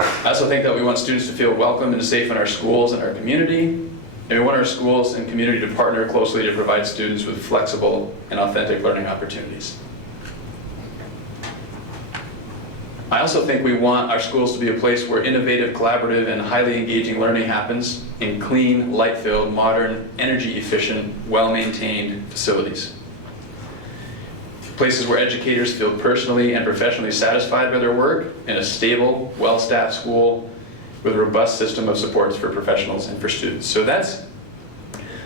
I also think that we want students to feel welcome and safe in our schools and our community. And we want our schools and community to partner closely to provide students with flexible and authentic learning opportunities. I also think we want our schools to be a place where innovative, collaborative, and highly engaging learning happens in clean, light-filled, modern, energy-efficient, well-maintained facilities. Places where educators feel personally and professionally satisfied by their work in a stable, well-staffed school with a robust system of supports for professionals and for students. So that's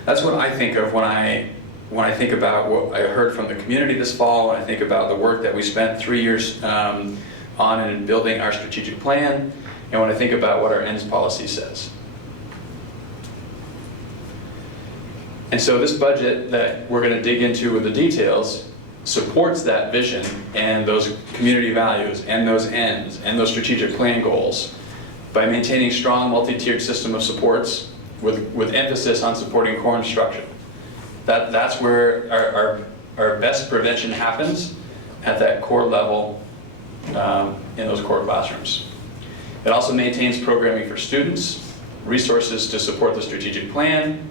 what I think of when I think about what I heard from the community this fall, when I think about the work that we spent 3 years on and building our strategic plan, and when I think about what our ends policy says. And so this budget that we're going to dig into with the details supports that vision and those community values and those ends and those strategic plan goals by maintaining strong multi-tiered system of supports with emphasis on supporting core instruction. That's where our best prevention happens, at that core level in those core classrooms. It also maintains programming for students, resources to support the strategic plan.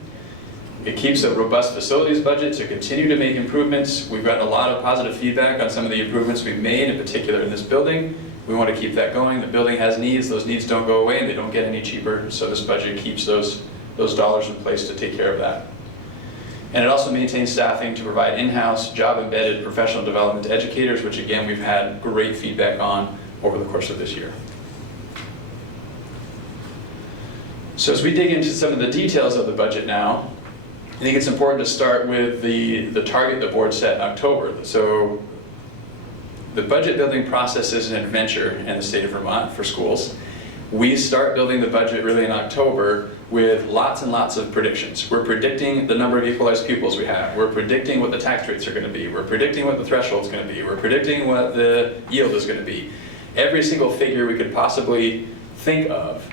It keeps a robust facilities budget to continue to make improvements. We've gotten a lot of positive feedback on some of the improvements we've made, in particular in this building. We want to keep that going. The building has needs. Those needs don't go away and they don't get any cheaper. So this budget keeps those dollars in place to take care of that. And it also maintains staffing to provide in-house, job-embedded professional development to educators, which again, we've had great feedback on over the course of this year. So as we dig into some of the details of the budget now, I think it's important to start with the target the board set in October. So the budget building process is an adventure in the state of Vermont for schools. We start building the budget really in October with lots and lots of predictions. We're predicting the number of equalized pupils we have. We're predicting what the tax rates are going to be. We're predicting what the threshold is going to be. We're predicting what the yield is going to be. Every single figure we could possibly think of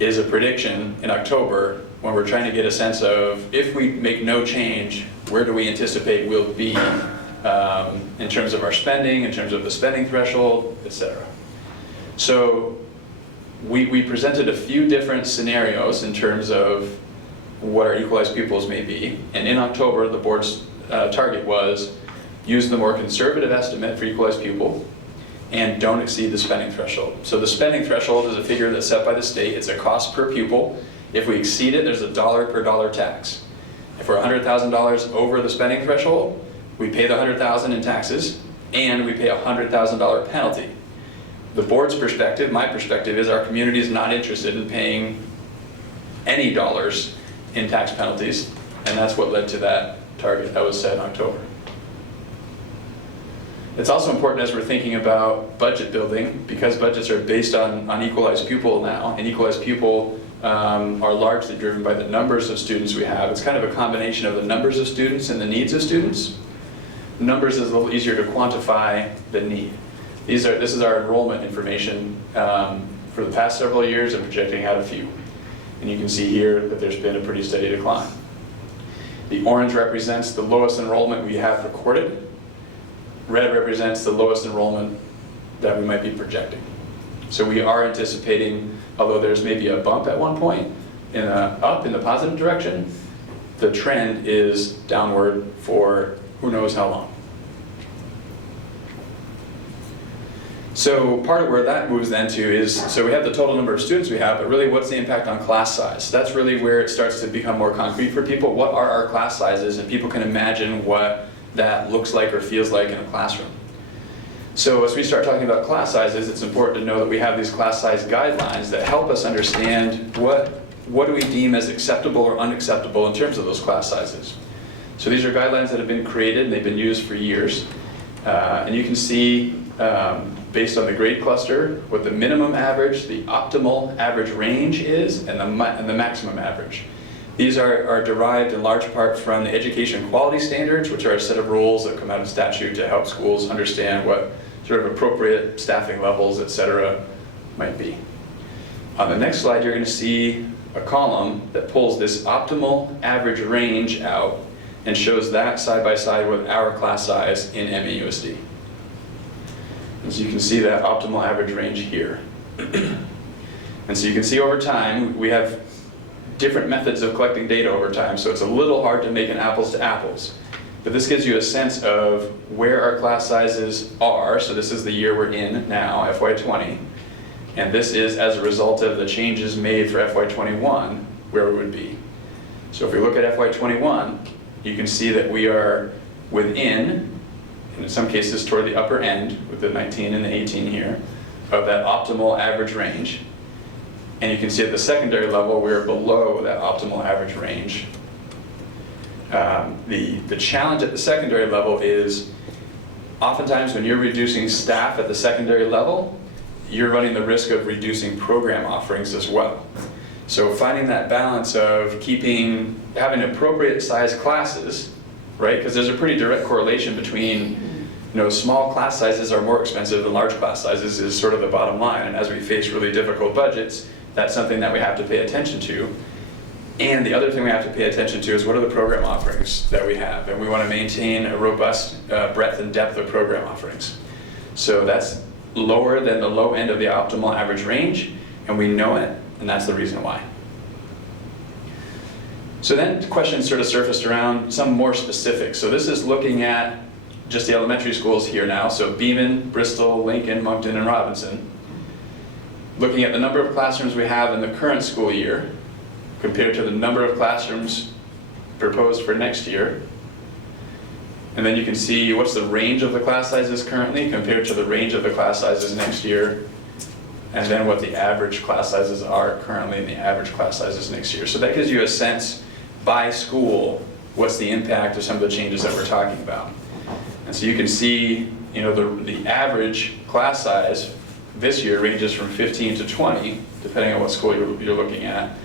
is a prediction in October when we're trying to get a sense of, if we make no change, where do we anticipate we'll be in terms of our spending, in terms of the spending threshold, etc. So we presented a few different scenarios in terms of what our equalized pupils may be. And in October, the board's target was use the more conservative estimate for equalized pupil and don't exceed the spending threshold. So the spending threshold is a figure that's set by the state. It's a cost per pupil. If we exceed it, there's a dollar per dollar tax. If we're $100,000 over the spending threshold, we pay the $100,000 in taxes and we pay a $100,000 penalty. The board's perspective, my perspective, is our community is not interested in paying any dollars in tax penalties, and that's what led to that target that was set in October. It's also important as we're thinking about budget building, because budgets are based on equalized pupil now, and equalized pupil are largely driven by the numbers of students we have. It's kind of a combination of the numbers of students and the needs of students. Numbers is a little easier to quantify than need. This is our enrollment information for the past several years and projecting out a few. And you can see here that there's been a pretty steady decline. The orange represents the lowest enrollment we have recorded. Red represents the lowest enrollment that we might be projecting. So we are anticipating, although there's maybe a bump at one point, up in the positive direction, the trend is downward for who knows how long. So part of where that moves then to is, so we have the total number of students we have, but really what's the impact on class size? That's really where it starts to become more concrete for people. What are our class sizes? And people can imagine what that looks like or feels like in a classroom. So as we start talking about class sizes, it's important to know that we have these class size guidelines that help us understand what do we deem as acceptable or unacceptable in terms of those class sizes. So these are guidelines that have been created and they've been used for years. And you can see, based on the grade cluster, what the minimum average, the optimal average range is, and the maximum average. These are derived in large part from the education quality standards, which are a set of rules that come out of statute to help schools understand what sort of appropriate staffing levels, et cetera, might be. On the next slide, you're going to see a column that pulls this optimal average range out and shows that side by side with our class size in MAUSD. And so you can see that optimal average range here. And so you can see over time, we have different methods of collecting data over time, so it's a little hard to make an apples to apples. But this gives you a sense of where our class sizes are. So this is the year we're in now, FY20. And this is as a result of the changes made for FY21, where we would be. So if we look at FY21, you can see that we are within, in some cases toward the upper end, with the 19 and the 18 here, of that optimal average range. And you can see at the secondary level, we're below that optimal average range. The challenge at the secondary level is, oftentimes when you're reducing staff at the secondary level, you're running the risk of reducing program offerings as well. So finding that balance of having appropriate size classes, right? Because there's a pretty direct correlation between, small class sizes are more expensive than large class sizes is sort of the bottom line. And as we face really difficult budgets, that's something that we have to pay attention to. And the other thing we have to pay attention to is what are the program offerings that we have? And we want to maintain a robust breadth and depth of program offerings. So that's lower than the low end of the optimal average range, and we know it, and that's the reason why. So then questions sort of surfaced around some more specifics. So this is looking at just the elementary schools here now, so Beeman, Bristol, Lincoln, Moncton, and Robinson. Looking at the number of classrooms we have in the current school year compared to the number of classrooms proposed for next year. And then you can see what's the range of the class sizes currently compared to the range of the class sizes next year, and then what the average class sizes are currently and the average class sizes next year. So that gives you a sense by school what's the impact of some of the changes that we're talking about. And so you can see, the average class size this year ranges from 15 to 20, depending on what school you're looking at.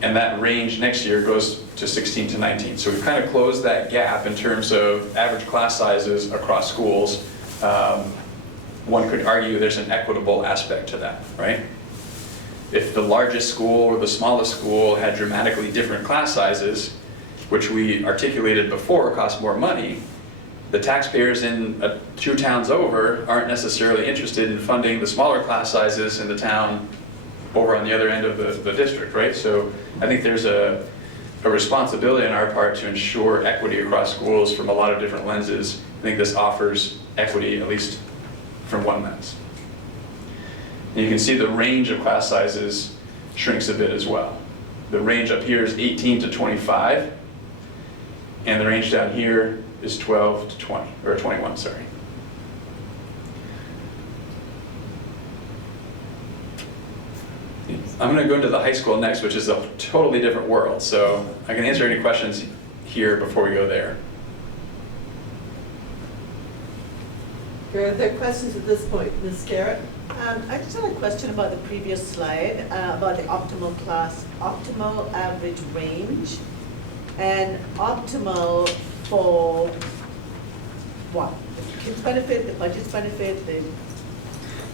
And that range next year goes to 16 to 19. So we've kind of closed that gap in terms of average class sizes across schools. One could argue there's an equitable aspect to that, right? If the largest school or the smallest school had dramatically different class sizes, which we articulated before cost more money, the taxpayers in 2 towns over aren't necessarily interested in funding the smaller class sizes in the town over on the other end of the district, right? So I think there's a responsibility on our part to ensure equity across schools from a lot of different lenses. I think this offers equity, at least from one lens. And you can see the range of class sizes shrinks a bit as well. The range up here is 18 to 25, and the range down here is 12 to 20, or 21, sorry. I'm going to go into the high school next, which is a totally different world. So I can answer any questions here before we go there. Are there questions at this point, Ms. Garrett? I just had a question about the previous slide, about the optimal average range, and optimal for what? The kids benefit, the budgets benefit,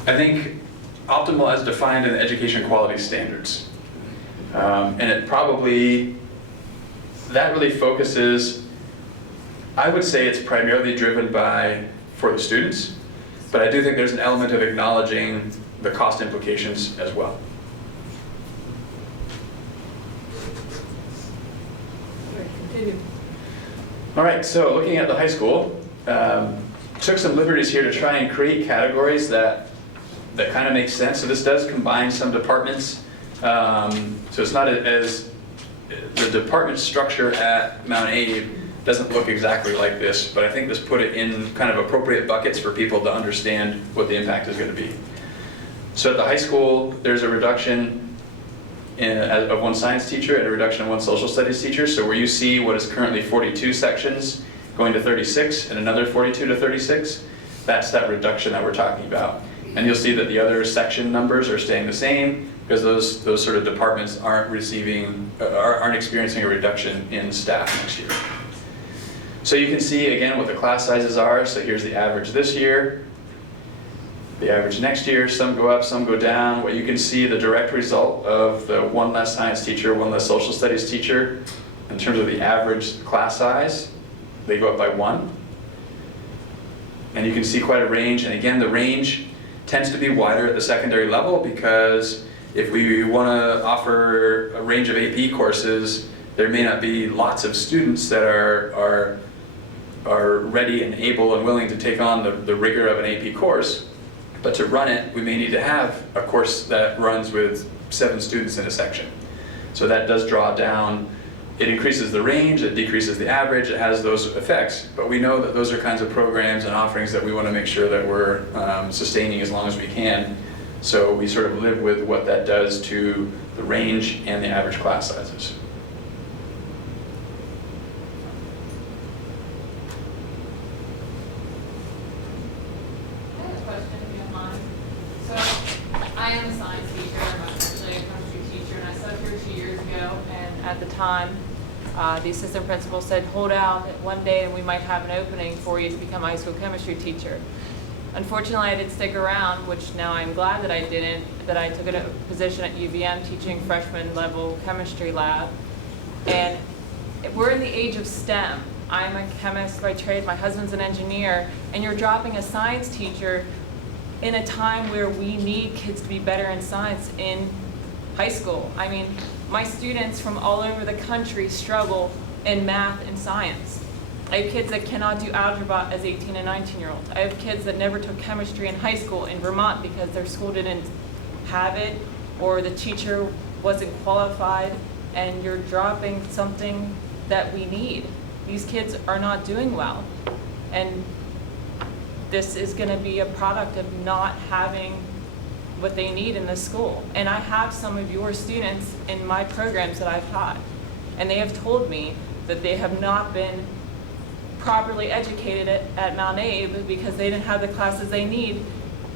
I think optimal as defined in the education quality standards. And it probably, that really focuses, I would say it's primarily driven for the students, but I do think there's an element of acknowledging the cost implications as well. All right, so looking at the high school, took some liberties here to try and create categories that kind of make sense. So this does combine some departments. So it's not as, the department structure at Mount Abe doesn't look exactly like this, but I think this put it in kind of appropriate buckets for people to understand what the impact is going to be. So at the high school, there's a reduction of one science teacher and a reduction of one social studies teacher. So where you see what is currently 42 sections going to 36 and another 42 to 36, that's that reduction that we're talking about. And you'll see that the other section numbers are staying the same because those sort of departments aren't experiencing a reduction in staff next year. So you can see again what the class sizes are. So here's the average this year, the average next year, some go up, some go down. What you can see the direct result of the one less science teacher, one less social studies teacher, in terms of the average class size, they go up by 1. And you can see quite a range. And again, the range tends to be wider at the secondary level because if we want to offer a range of AP courses, there may not be lots of students that are ready and able and willing to take on the rigor of an AP course. But to run it, we may need to have a course that runs with 7 students in a section. So that does draw down, it increases the range, it decreases the average, it has those effects. But we know that those are kinds of programs and offerings that we want to make sure that we're sustaining as long as we can. So we sort of live with what that does to the range and the average class sizes. I am a science teacher, I'm actually a chemistry teacher, and I sat here 2 years ago, and at the time, the assistant principal said, hold out one day and we might have an opening for you to become a high school chemistry teacher. Unfortunately, I didn't stick around, which now I'm glad that I didn't, that I took a position at UVM teaching freshman level chemistry lab. And we're in the age of STEM. I'm a chemist by trade, my husband's an engineer, and you're dropping a science teacher in a time where we need kids to be better in science in high school. I mean, my students from all over the country struggle in math and science. I have kids that cannot do algebra as 18 and 19-year-olds. I have kids that never took chemistry in high school in Vermont because their school didn't have it or the teacher wasn't qualified, and you're dropping something that we need. These kids are not doing well. And this is going to be a product of not having what they need in the school. And I have some of your students in my programs that I've taught, and they have told me that they have not been properly educated at Mount Abe because they didn't have the classes they need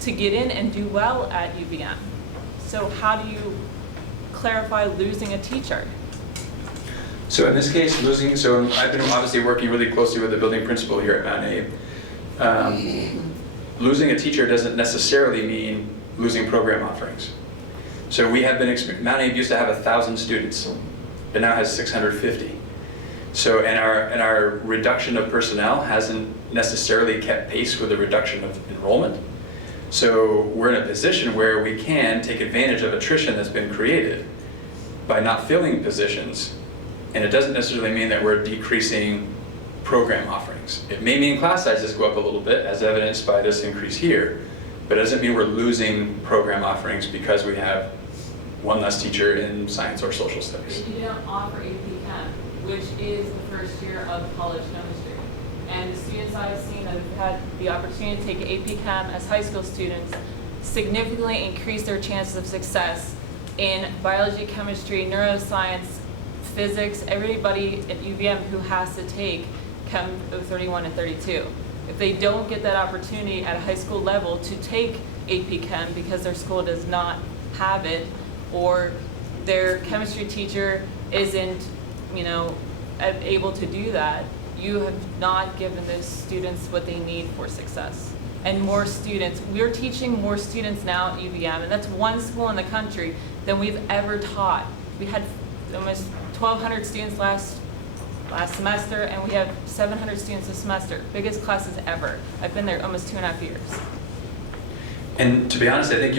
to get in and do well at UVM. So how do you clarify losing a teacher? So in this case, so I've been obviously working really closely with the building principal here at Mount Abe. Losing a teacher doesn't necessarily mean losing program offerings. So we have been, Mount Abe used to have 1,000 students. It now has 650. So, and our reduction of personnel hasn't necessarily kept pace with the reduction of enrollment. So we're in a position where we can take advantage of attrition that's been created by not filling positions. And it doesn't necessarily mean that we're decreasing program offerings. It may mean class sizes go up a little bit, as evidenced by this increase here, but it doesn't mean we're losing program offerings because we have one less teacher in science or social studies. If you don't offer AP Chem, which is the first year of college chemistry, and the students I've seen that have had the opportunity to take AP Chem as high school students significantly increase their chances of success in biology, chemistry, neuroscience, physics, everybody at UVM who has to take Chem 31 and 32. If they don't get that opportunity at a high school level to take AP Chem because their school does not have it, or their chemistry teacher isn't, able to do that, you have not given those students what they need for success. And more students, we're teaching more students now at UVM, and that's one school in the country than we've ever taught We had almost 1,200 students last semester, and we have 700 students this semester. Biggest classes ever. I've been there almost 2.5 years. And to be honest, I think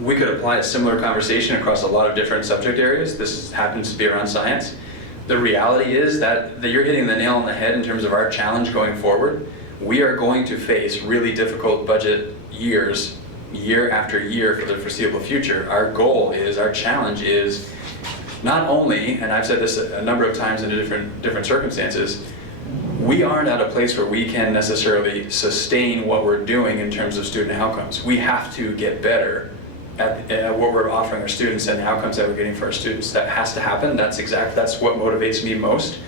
we could apply a similar conversation across a lot of different subject areas. This happens to be around science. The reality is that you're hitting the nail on the head in terms of our challenge going forward. We are going to face really difficult budget years, year after year for the foreseeable future. Our challenge is not only, and I've said this a number of times in different circumstances, we aren't at a place where we can necessarily sustain what we're doing in terms of student outcomes. We have to get better at what we're offering our students and the outcomes that we're getting for our students. That has to happen. That's what motivates me most.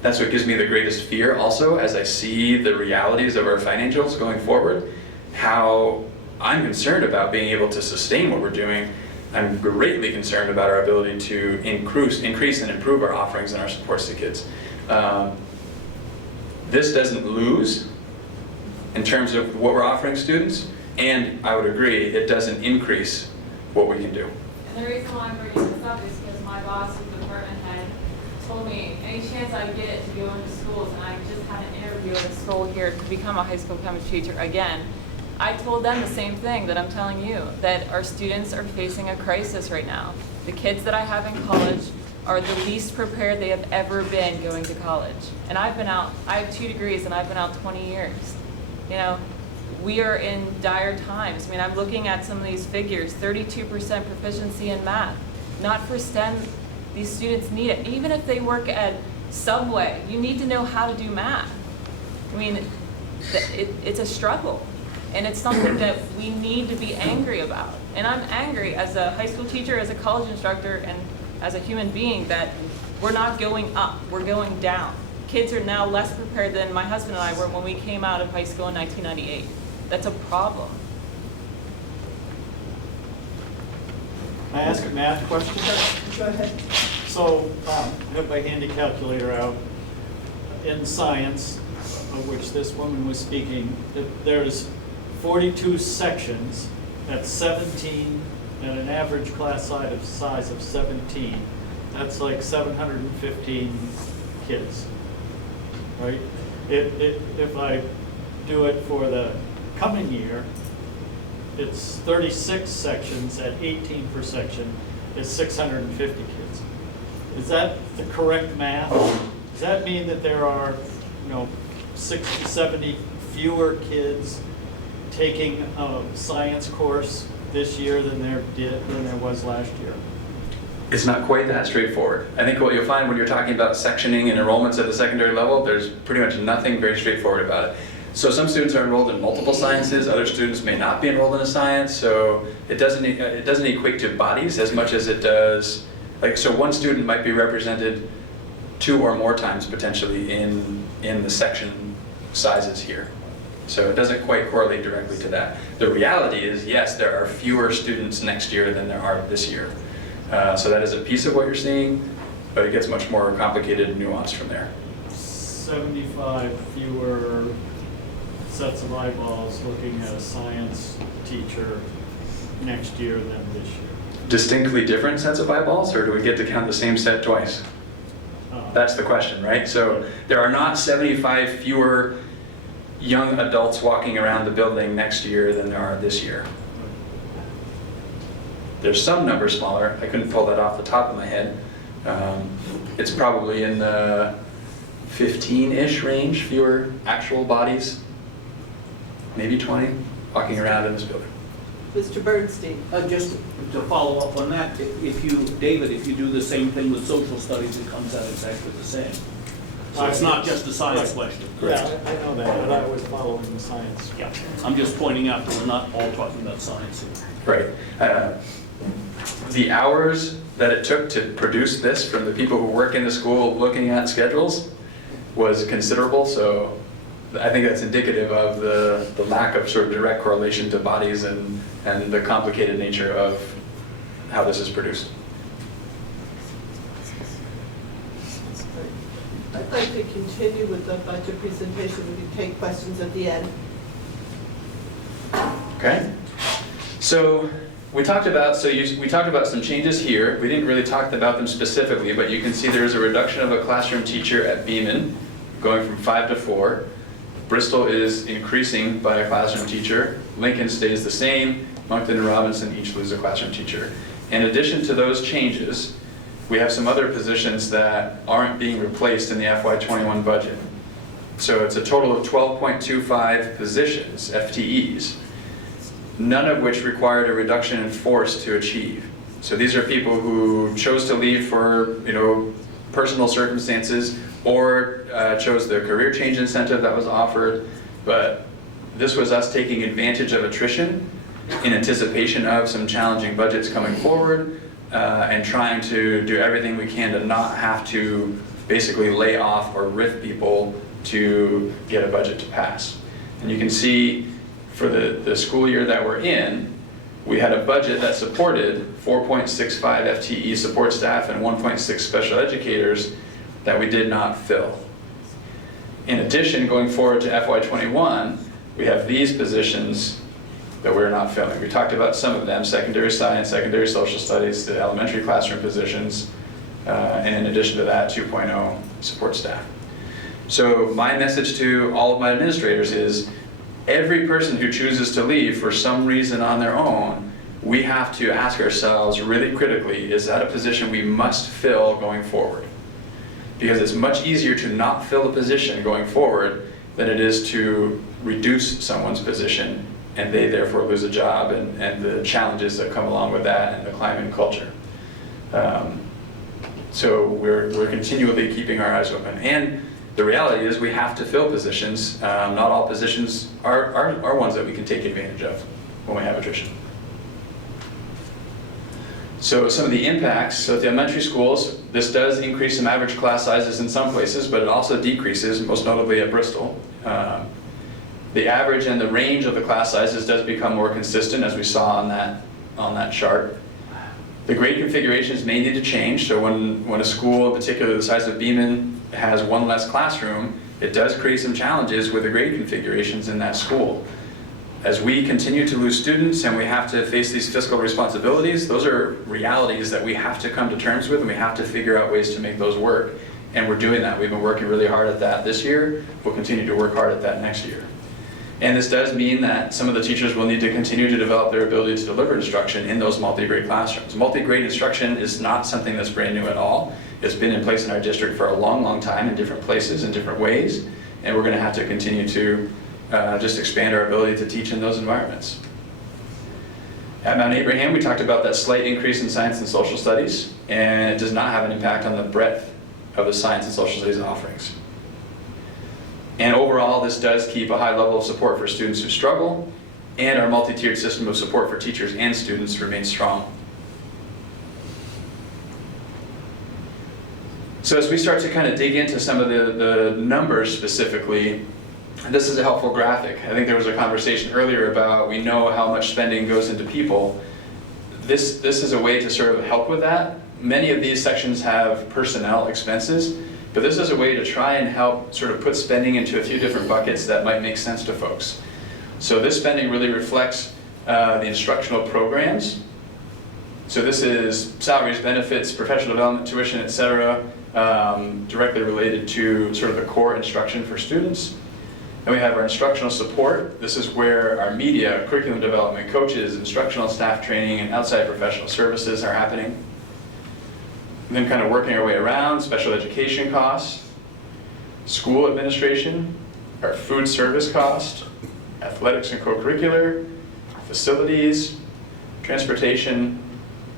That's what gives me the greatest fear also, as I see the realities of our financials going forward, how I'm concerned about being able to sustain what we're doing. I'm greatly concerned about our ability to increase and improve our offerings and our supports to kids. This doesn't lose in terms of what we're offering students, and I would agree, it doesn't increase what we can do. And the reason why I'm bringing this up is because my boss, who's the department head, told me any chance I get to go into schools, and I just had an interview at a school here to become a high school chemistry teacher again. I told them the same thing that I'm telling you, that our students are facing a crisis right now. The kids that I have in college are the least prepared they have ever been going to college. And I have 2 degrees and I've been out 20 years. You know, we are in dire times. I mean, I'm looking at some of these figures, 32% proficiency in math. Not for STEM, these students need it. Even if they work at Subway, you need to know how to do math. I mean, it's a struggle. And it's something that we need to be angry about. And I'm angry as a high school teacher, as a college instructor, and as a human being that we're not going up, we're going down. Kids are now less prepared than my husband and I were when we came out of high school in 1998. That's a problem. Can I ask a math question? Go ahead. So I have my handy calculator out. In science, of which this woman was speaking, there's 42 sections at 17 and an average class size of 17. That's like 715 kids, right? If I do it for the coming year, it's 36 sections at 18 per section, is 650 kids. Is that the correct math? Does that mean that there are, 60, 70 fewer kids taking a science course this year than there was last year? It's not quite that straightforward. I think what you'll find when you're talking about sectioning and enrollments at the secondary level, there's pretty much nothing very straightforward about it. So some students are enrolled in multiple sciences, other students may not be enrolled in a science, so it doesn't equate to bodies as much as it does, so one student might be represented 2 or more times potentially in the section sizes here. So it doesn't quite correlate directly to that. The reality is, yes, there are fewer students next year than there are this year. So that is a piece of what you're seeing, but it gets much more complicated and nuanced from there. 75 fewer sets of eyeballs looking at a science teacher next year than this year. Distinctly different sets of eyeballs, or do we get to count the same set twice? That's the question, right? So there are not 75 fewer young adults walking around the building next year than there are this year. There's some number smaller. I couldn't pull that off the top of my head. It's probably in the 15-ish range, fewer actual bodies, maybe 20, walking around in this building. Mr. Bernstein. Just to follow up on that, David, if you do the same thing with social studies, it comes out exactly the same. So it's not just a science question. Yeah, I know that, but I was following the science. Yeah, I'm just pointing out that we're not all talking about science here. Right. The hours that it took to produce this from the people who work in the school looking at schedules was considerable, so I think that's indicative of the lack of sort of direct correlation to bodies and the complicated nature of how this is produced. I'd like to continue with the budget presentation. We can take questions at the end. Okay. So we talked about some changes here. We didn't really talk about them specifically, but you can see there's a reduction of a classroom teacher at Beaman, going from 5 to 4. Bristol is increasing by a classroom teacher. Lincoln stays the same. Moncton and Robinson each lose a classroom teacher. In addition to those changes, we have some other positions that aren't being replaced in the FY21 budget. So it's a total of 12.25 positions, FTEs, none of which required a reduction in force to achieve. So these are people who chose to leave for, personal circumstances, or chose the career change incentive that was offered. But this was us taking advantage of attrition in anticipation of some challenging budgets coming forward, and trying to do everything we can to not have to basically lay off or RIF people to get a budget to pass. And you can see for the school year that we're in, we had a budget that supported 4.65 FTE support staff and 1.6 special educators that we did not fill. In addition, going forward to FY21, we have these positions that we're not filling. We talked about some of them: secondary science, secondary social studies, the elementary classroom positions, and in addition to that, 2.0 support staff. So my message to all of my administrators is, every person who chooses to leave for some reason on their own, we have to ask ourselves really critically, is that a position we must fill going forward? Because it's much easier to not fill a position going forward than it is to reduce someone's position and they therefore lose a job, and the challenges that come along with that, and the climate and culture. So we're continually keeping our eyes open. And the reality is we have to fill positions. Not all positions are ones that we can take advantage of when we have attrition. So some of the impacts, so at the elementary schools, this does increase some average class sizes in some places, but it also decreases, most notably at Bristol. The average and the range of the class sizes does become more consistent, as we saw on that chart. The grade configurations may need to change, so when a school, in particular the size of Beaman, has one less classroom, it does create some challenges with the grade configurations in that school. As we continue to lose students and we have to face these fiscal responsibilities, those are realities that we have to come to terms with, and we have to figure out ways to make those work. And we're doing that. We've been working really hard at that this year. We'll continue to work hard at that next year. And this does mean that some of the teachers will need to continue to develop their ability to deliver instruction in those multi-grade classrooms. Multi-grade instruction is not something that's brand new at all. It's been in place in our district for a long, long time in different places, in different ways, and we're going to have to continue to just expand our ability to teach in those environments. At Mount Abraham, we talked about that slight increase in science and social studies, and it does not have an impact on the breadth of the science and social studies offerings. And overall, this does keep a high level of support for students who struggle, and our multi-tiered system of support for teachers and students remains strong. So as we start to kind of dig into some of the numbers specifically, this is a helpful graphic. I think there was a conversation earlier about we know how much spending goes into people. This is a way to sort of help with that. Many of these sections have personnel expenses, but this is a way to try and help sort of put spending into a few different buckets that might make sense to folks. So this spending really reflects the instructional programs. So this is salaries, benefits, professional development, tuition, etc., directly related to sort of the core instruction for students. Then we have our instructional support. This is where our media, curriculum development, coaches, instructional staff training, and outside professional services are happening. And then kind of working our way around, special education costs, school administration, our food service cost, athletics and co-curricular, facilities, transportation,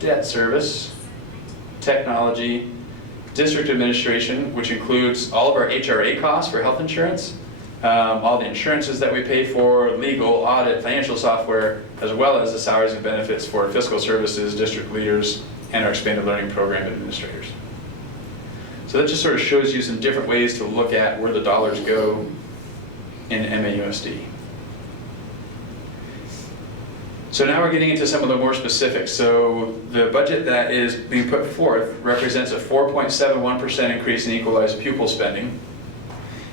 debt service, technology, district administration, which includes all of our HRA costs for health insurance, all the insurances that we pay for, legal, audit, financial software, as well as the salaries and benefits for fiscal services, district leaders, and our expanded learning program administrators. So that just sort of shows you some different ways to look at where the dollars go in MAUSD. So now we're getting into some of the more specifics. So the budget that is being put forth represents a 4.71% increase in equalized pupil spending,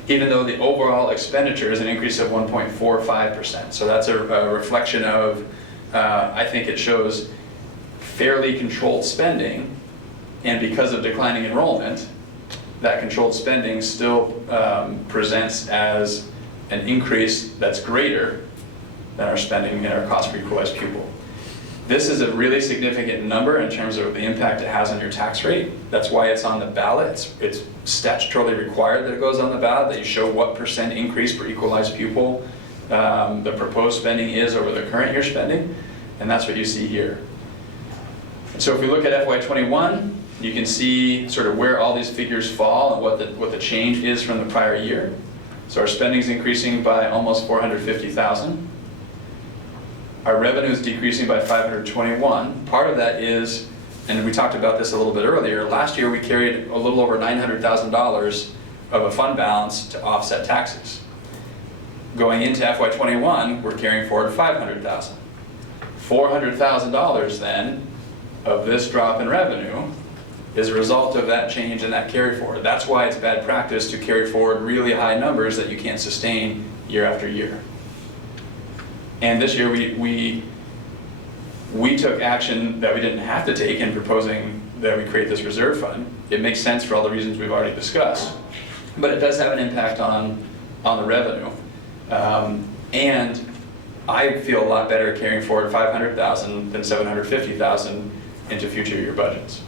even though the overall expenditure is an increase of 1.45%. So that's a reflection of I think it shows fairly controlled spending, and because of declining enrollment, that controlled spending still presents as an increase that's greater than our spending in our cost per equalized pupil. This is a really significant number in terms of the impact it has on your tax rate. That's why it's on the ballot. It's statutorily required that it goes on the ballot, that you show what % increase per equalized pupil the proposed spending is over the current year spending, and that's what you see here. And so if we look at FY21, you can see sort of where all these figures fall and what the change is from the prior year. So our spending is increasing by almost $450,000. Our revenue is decreasing by $521. Part of that is, and we talked about this a little bit earlier, last year we carried a little over $900,000 of a fund balance to offset taxes. Going into FY21, we're carrying forward $500,000. $400,000 then of this drop in revenue is a result of that change and that carry forward. That's why it's bad practice to carry forward really high numbers that you can't sustain year after year. And this year we took action that we didn't have to take in proposing that we create this reserve fund. It makes sense for all the reasons we've already discussed, but it does have an impact on the revenue. And I feel a lot better carrying forward $500,000 than $750,000 into future year budgets.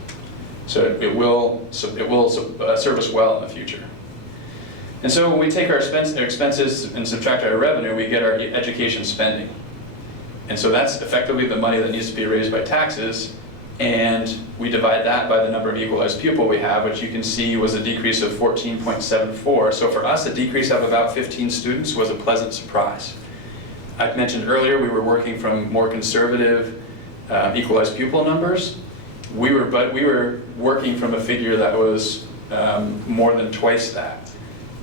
So it will serve us well in the future. And so when we take our expenses and subtract our revenue, we get our education spending. And so that's effectively the money that needs to be raised by taxes, and we divide that by the number of equalized pupil we have, which you can see was a decrease of 14.74. So for us, a decrease of about 15 students was a pleasant surprise. I mentioned earlier we were working from more conservative equalized pupil numbers. We were working from a figure that was more than twice that.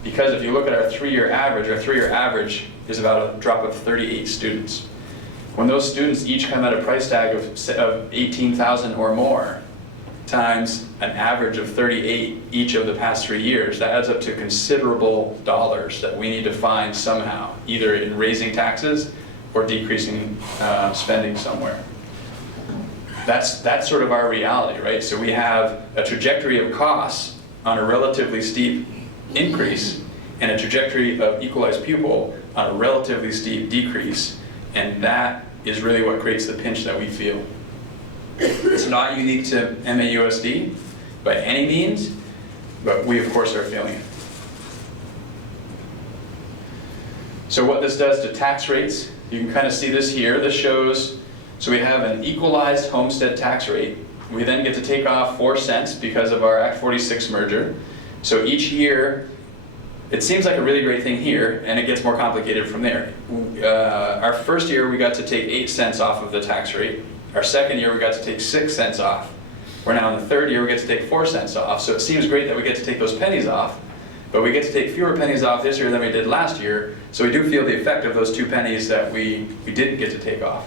Because if you look at our three-year average is about a drop of 38 students. When those students each come at a price tag of 18,000 or more, times an average of 38 each of the past 3 years, that adds up to considerable dollars that we need to find somehow, either in raising taxes or decreasing spending somewhere. That's sort of our reality, right? So we have a trajectory of costs on a relatively steep increase and a trajectory of equalized pupil on a relatively steep decrease, and that is really what creates the pinch that we feel. It's not unique to MAUSD by any means, but we of course are feeling it. So what this does to tax rates, you can kind of see this here. This shows, so we have an equalized homestead tax rate. We then get to take off 4 cents because of our Act 46 merger. So each year, it seems like a really great thing here, and it gets more complicated from there. Our first year, we got to take 8 cents off of the tax rate. Our second year, we got to take 6 cents off. We're now in the third year, we get to take 4 cents off. So it seems great that we get to take those pennies off, but we get to take fewer pennies off this year than we did last year. So we do feel the effect of those 2 pennies that we didn't get to take off.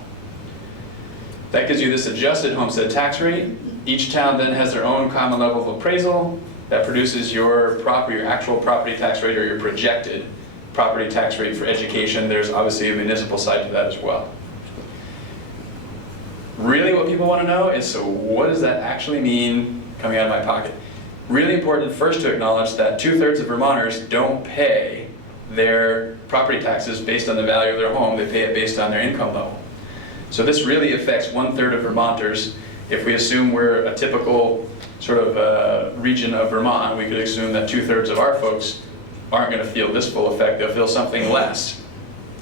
That gives you this adjusted homestead tax rate. Each town then has their own common level of appraisal that produces your actual property tax rate or your projected property tax rate for education. There's obviously a municipal side to that as well. Really what people want to know is, so what does that actually mean coming out of my pocket? Really important first to acknowledge that 2/3 of Vermonters don't pay their property taxes based on the value of their home. They pay it based on their income level. So this really affects 1/3 of Vermonters. If we assume we're a typical sort of region of Vermont, we could assume that 2/3 of our folks aren't going to feel this full effect. They'll feel something less.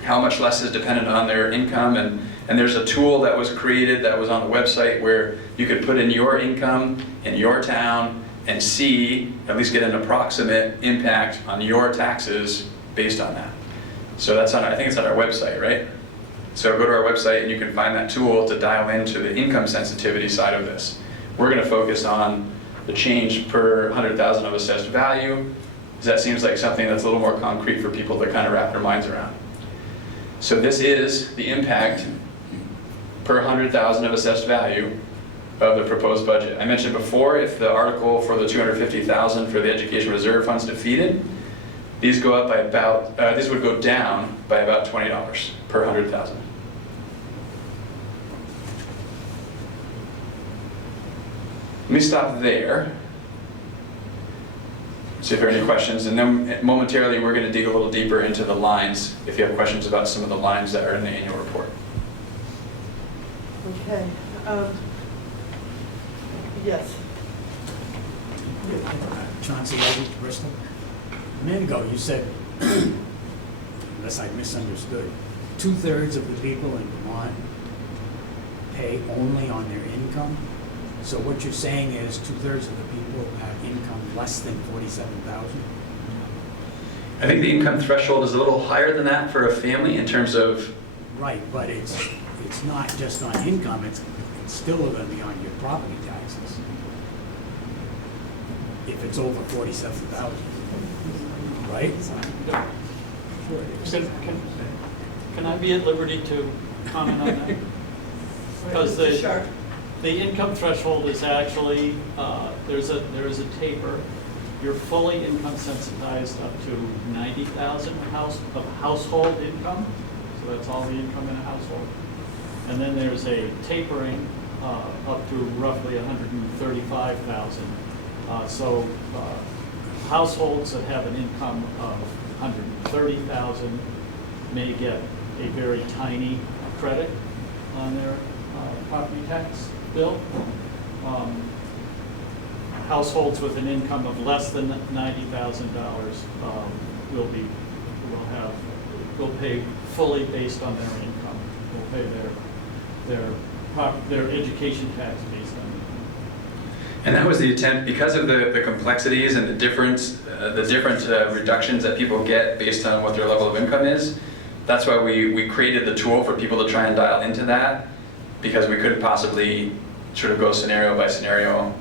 How much less is dependent on their income, and there's a tool that was created that was on the website where you could put in your income in your town and see, at least get an approximate impact on your taxes based on that. So that's on, I think it's on our website, right? So go to our website and you can find that tool to dial into the income sensitivity side of this. We're going to focus on the change per 100,000 of assessed value, because that seems like something that's a little more concrete for people to kind of wrap their minds around. So this is the impact per 100,000 of assessed value of the proposed budget. I mentioned before, if the article for the $250,000 for the education reserve funds defeated, these go up by about, these would go down by about $20 per 100,000. Let me stop there. See if there are any questions, and then momentarily we're going to dig a little deeper into the lines if you have questions about some of the lines that are in the annual report. Okay. Yes. Chauncey Levy, Bristol. A minute ago, you said, unless I misunderstood, 2/3 of the people in Vermont pay only on their income. So what you're saying is 2/3 of the people have income less than $47,000? I think the income threshold is a little higher than that for a family in terms of... Right, but it's not just on income, it's still going to be on your property taxes. If it's over 47,000, right? Can I be at liberty to comment on that? Because the income threshold is actually, there is a taper. You're fully income sensitized up to 90,000 of household income. So that's all the income in a household. And then there's a tapering up to roughly 135,000. So households that have an income of 130,000 may get a very tiny credit on their property tax bill. Households with an income of less than $90,000 will pay fully based on their income. Will pay their education tax based on income. And that was the attempt, because of the complexities and the different reductions that people get based on what their level of income is. That's why we created the tool for people to try and dial into that, because we couldn't possibly sort of go scenario by scenario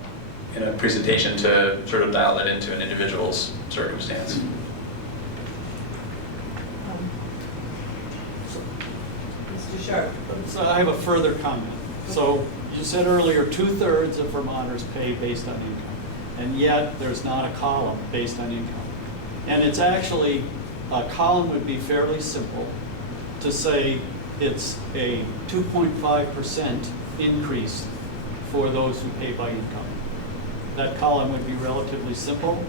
in a presentation to sort of dial that into an individual's circumstance. Mr. Sharp. So I have a further comment. So you said earlier 2/3 of Vermonters pay based on income, and yet there's not a column based on income. And it's actually, a column would be fairly simple to say it's a 2.5% increase for those who pay by income. That column would be relatively simple.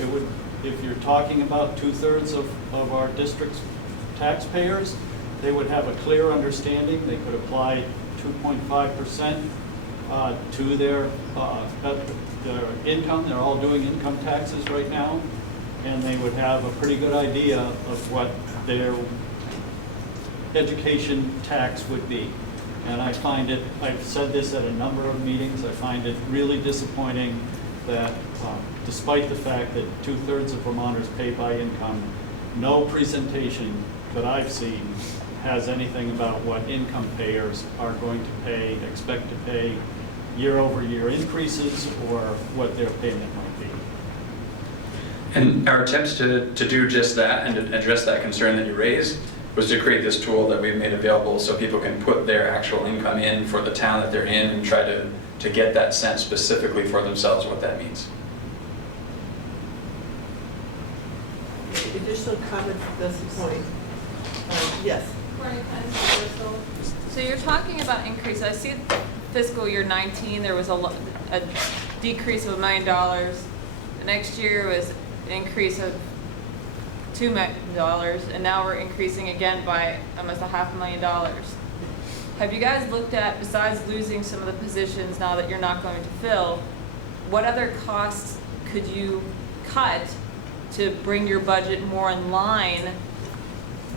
It would, if you're talking about 2/3 of our district's taxpayers, they would have a clear understanding. They could apply 2.5% to their income. They're all doing income taxes right now, and they would have a pretty good idea of what their education tax would be. And I find it, I've said this at a number of meetings, I find it really disappointing that despite the fact that 2/3 of Vermonters pay by income, no presentation that I've seen has anything about what income payers are going to pay, expect to pay year-over-year increases, or what their payment might be. And our attempts to do just that and to address that concern that you raised was to create this tool that we've made available so people can put their actual income in for the town that they're in and try to get that sense specifically for themselves what that means. Additional comments at this point? Yes. So you're talking about increase. I see fiscal year 19, there was a decrease of $1 million. The next year was an increase of $2 million, and now we're increasing again by almost $500,000. Have you guys looked at, besides losing some of the positions now that you're not going to fill, what other costs could you cut to bring your budget more in line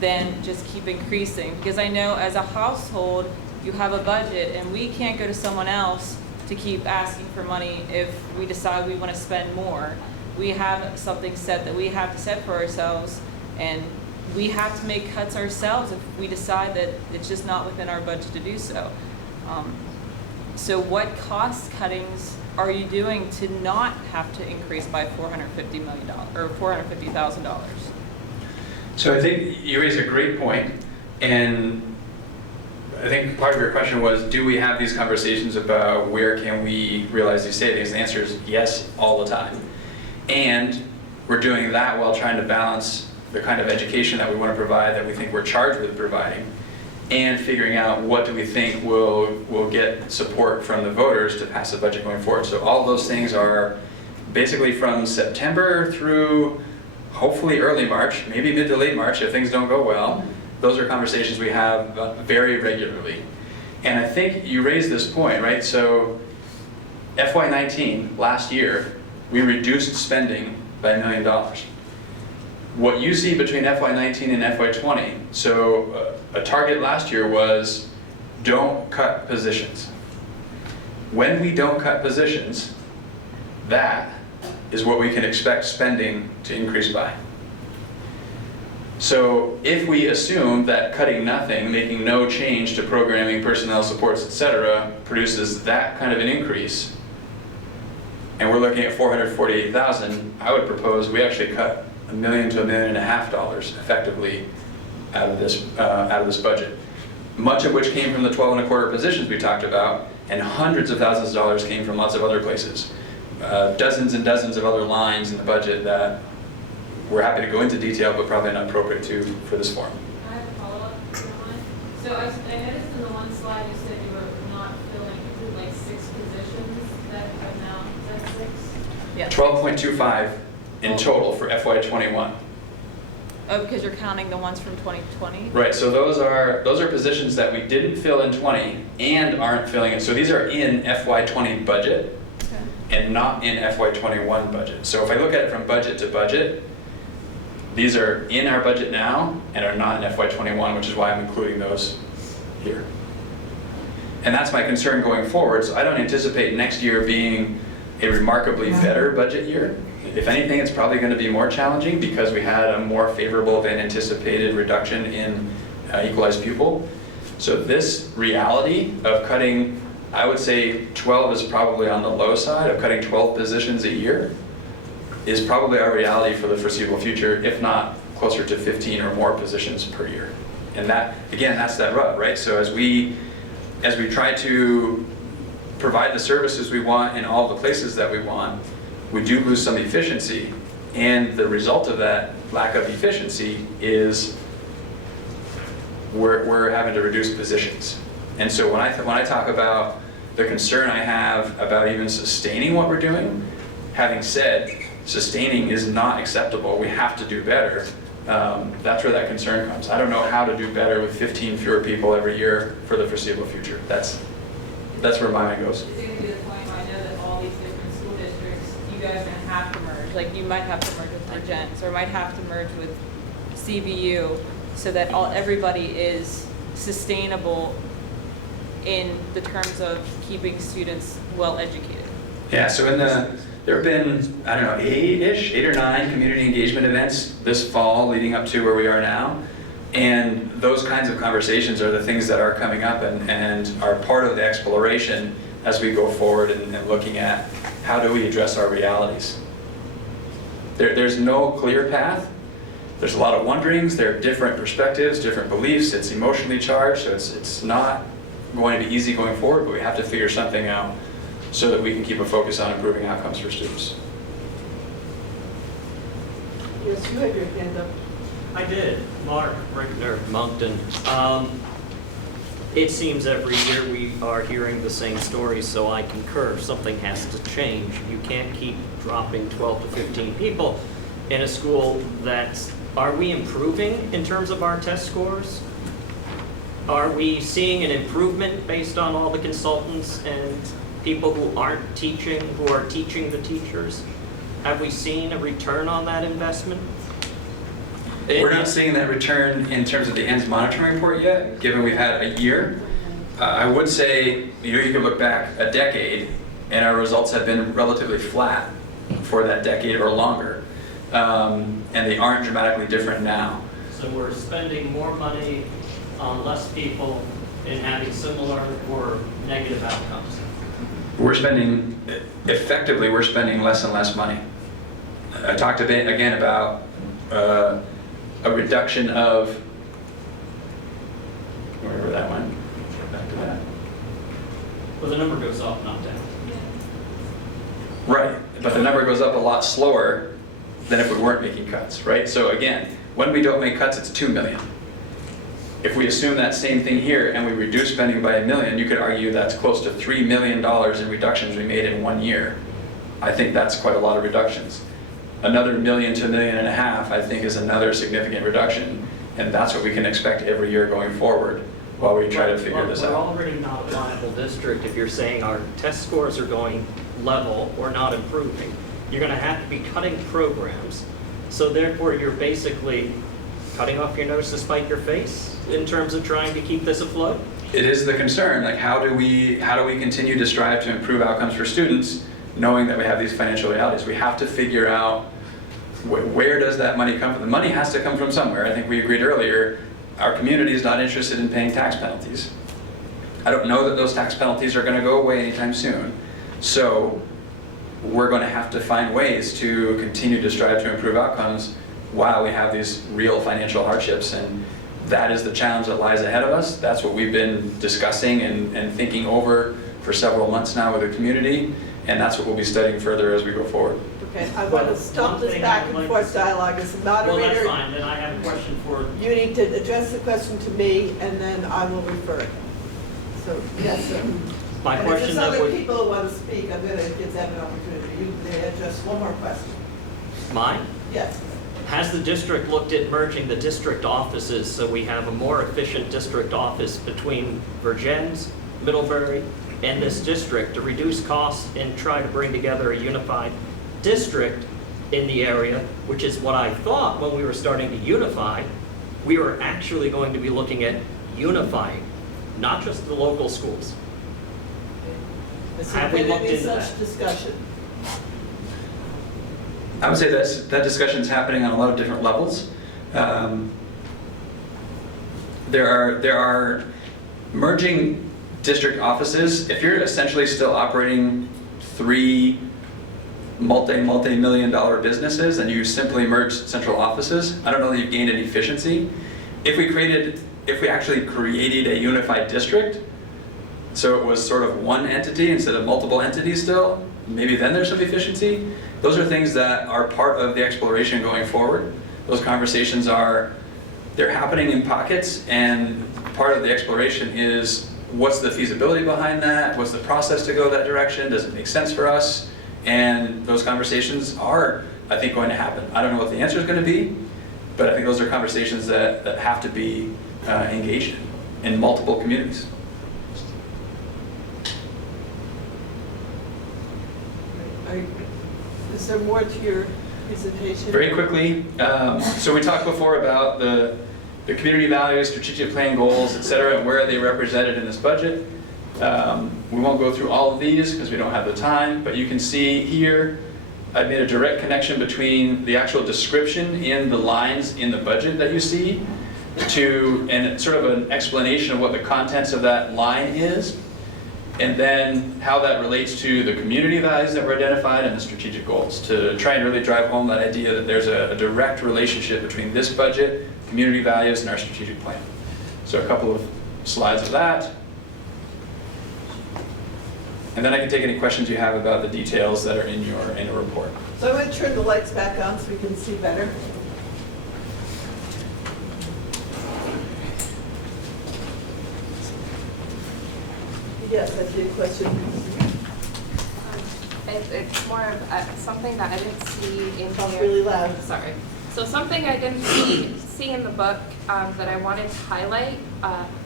than just keep increasing? Because I know as a household, you have a budget, and we can't go to someone else to keep asking for money if we decide we want to spend more. We have something set that we have to set for ourselves, and we have to make cuts ourselves if we decide that it's just not within our budget to do so. So what cost cuttings are you doing to not have to increase by $450 million or $450,000? So I think you raise a great point, and I think part of your question was, do we have these conversations about where can we realize these savings? The answer is yes, all the time. And we're doing that while trying to balance the kind of education that we want to provide, that we think we're charged with providing, and figuring out what do we think will get support from the voters to pass the budget going forward. So all of those things are basically from September through hopefully early March, maybe mid to late March if things don't go well. Those are conversations we have very regularly. And I think you raised this point, right? So FY19, last year, we reduced spending by $1 million. What you see between FY19 and FY20, so a target last year was don't cut positions. When we don't cut positions, that is what we can expect spending to increase by. So if we assume that cutting nothing, making no change to programming, personnel, supports, etc., produces that kind of an increase, and we're looking at $448,000, I would propose we actually cut $1 million to $1.5 million effectively out of this budget. Much of which came from the 12 and a quarter positions we talked about, and hundreds of thousands of dollars came from lots of other places. Dozens and dozens of other lines in the budget that we're happy to go into detail, but probably not appropriate for this forum. I have a follow-up, if you don't mind. So I noticed in the one slide you said you were not filling like 6 positions that have now, is that 6? Yeah. 12.25 in total for FY21. Oh, because you're counting the ones from 2020? Right, so those are positions that we didn't fill in 20 and aren't filling in. So these are in FY20 budget and not in FY21 budget. So if I look at it from budget to budget, these are in our budget now and are not in FY21, which is why I'm including those here. And that's my concern going forward. So I don't anticipate next year being a remarkably better budget year. If anything, it's probably going to be more challenging because we had a more favorable than anticipated reduction in equalized pupil. So this reality of cutting, I would say 12 is probably on the low side, of cutting 12 positions a year is probably our reality for the foreseeable future, if not closer to 15 or more positions per year. And that, again, that's that rub, right? So as we try to provide the services we want in all the places that we want, we do lose some efficiency, and the result of that lack of efficiency is we're having to reduce positions. And so when I talk about the concern I have about even sustaining what we're doing, having said sustaining is not acceptable, we have to do better, that's where that concern comes. I don't know how to do better with 15 fewer people every year for the foreseeable future. That's where my mind goes. Is it going to be the point where I know that all these different school districts, you guys are going to have to merge? Like you might have to merge with Regents or might have to merge with CBU so that everybody is sustainable in the terms of keeping students well educated. Yeah, so there have been, I don't know, 8 or 9 community engagement events this fall leading up to where we are now. And those kinds of conversations are the things that are coming up and are part of the exploration as we go forward and looking at how do we address our realities. There's no clear path. There's a lot of wonderings. There are different perspectives, different beliefs. It's emotionally charged, so it's not going to be easy going forward, but we have to figure something out so that we can keep a focus on improving outcomes for students. Yes, you have your hand up. I did. Mark Rickner, Moncton. It seems every year we are hearing the same stories, so I concur. Something has to change. You can't keep dropping 12 to 15 people in a school that's... Are we improving in terms of our test scores? Are we seeing an improvement based on all the consultants and people who aren't teaching, who are teaching the teachers? Have we seen a return on that investment? We're not seeing that return in terms of the ENDS monitoring report yet, given we've had a year. I would say you could look back a decade and our results have been relatively flat for that decade or longer. And they aren't dramatically different now. So we're spending more money on less people and having similar or negative outcomes. Effectively, we're spending less and less money. I talked a bit again about a reduction of, wherever that went, get back to that. Well, the number goes up, not down. Right, but the number goes up a lot slower than if we weren't making cuts, right? So again, when we don't make cuts, it's 2 million. If we assume that same thing here and we reduce spending by $1 million, you could argue that's close to $3 million in reductions we made in 1 year. I think that's quite a lot of reductions. Another $1 million to $1.5 million, I think, is another significant reduction, and that's what we can expect every year going forward while we try to figure this out. We're already not a viable district if you're saying our test scores are going level or not improving. You're going to have to be cutting programs, so therefore you're basically cutting off your nose to spite your face in terms of trying to keep this afloat? It is the concern, like how do we continue to strive to improve outcomes for students knowing that we have these financial realities? We have to figure out where does that money come from? The money has to come from somewhere. I think we agreed earlier, our community is not interested in paying tax penalties. I don't know that those tax penalties are going to go away anytime soon. So we're going to have to find ways to continue to strive to improve outcomes while we have these real financial hardships. And that is the challenge that lies ahead of us. That's what we've been discussing and thinking over for several months now with the community. And that's what we'll be studying further as we go forward. Okay, I want to stop this back and forth dialogue as a moderator. Well, that's fine, then I have a question for... You need to address the question to me, and then I will refer it. So, yes, sir. My and question if that there's other would... people who want to speak, I'm going to give them an opportunity. You may address one more question. Mine? Yes. Has the district looked at merging the district offices so we have a more efficient district office between Vergennes, Middlebury, and this district to reduce costs and try to bring together a unified district in the area, which is what I thought when we were starting to unify, we were actually going to be looking at unifying, not just the local schools. Have we looked into that? Such discussion. I would say that discussion is happening on a lot of different levels. There are merging district offices. If you're essentially still operating 3 multi-million-dollar businesses and you simply merge central offices, I don't know that you've gained any efficiency. If we actually created a unified district, so it was sort of one entity instead of multiple entities still, maybe then there's some efficiency. Those are things that are part of the exploration going forward. Those conversations they're happening in pockets, and part of the exploration is what's the feasibility behind that? What's the process to go that direction? Does it make sense for us? And those conversations are, I think, going to happen. I don't know what the answer is going to be, but I think those are conversations that have to be engaged in multiple communities. Is there more to your presentation? Very quickly, so we talked before about the community values, strategic plan goals, et cetera, and where are they represented in this budget. We won't go through all of these because we don't have the time, but you can see here I've made a direct connection between the actual description in the lines in the budget that you see and sort of an explanation of what the contents of that line is, and then how that relates to the community values that were identified and the strategic goals, to try and really drive home that idea that there's a direct relationship between this budget, community values, and our strategic plan. So a couple of slides of that. And then I can take any questions you have about the details that are in your report. So I'm going to turn the lights back on so we can see better. Yes, I see a question. It's more of something that I didn't see in Talk here. really loud. Sorry. So something I didn't see in the book that I wanted to highlight,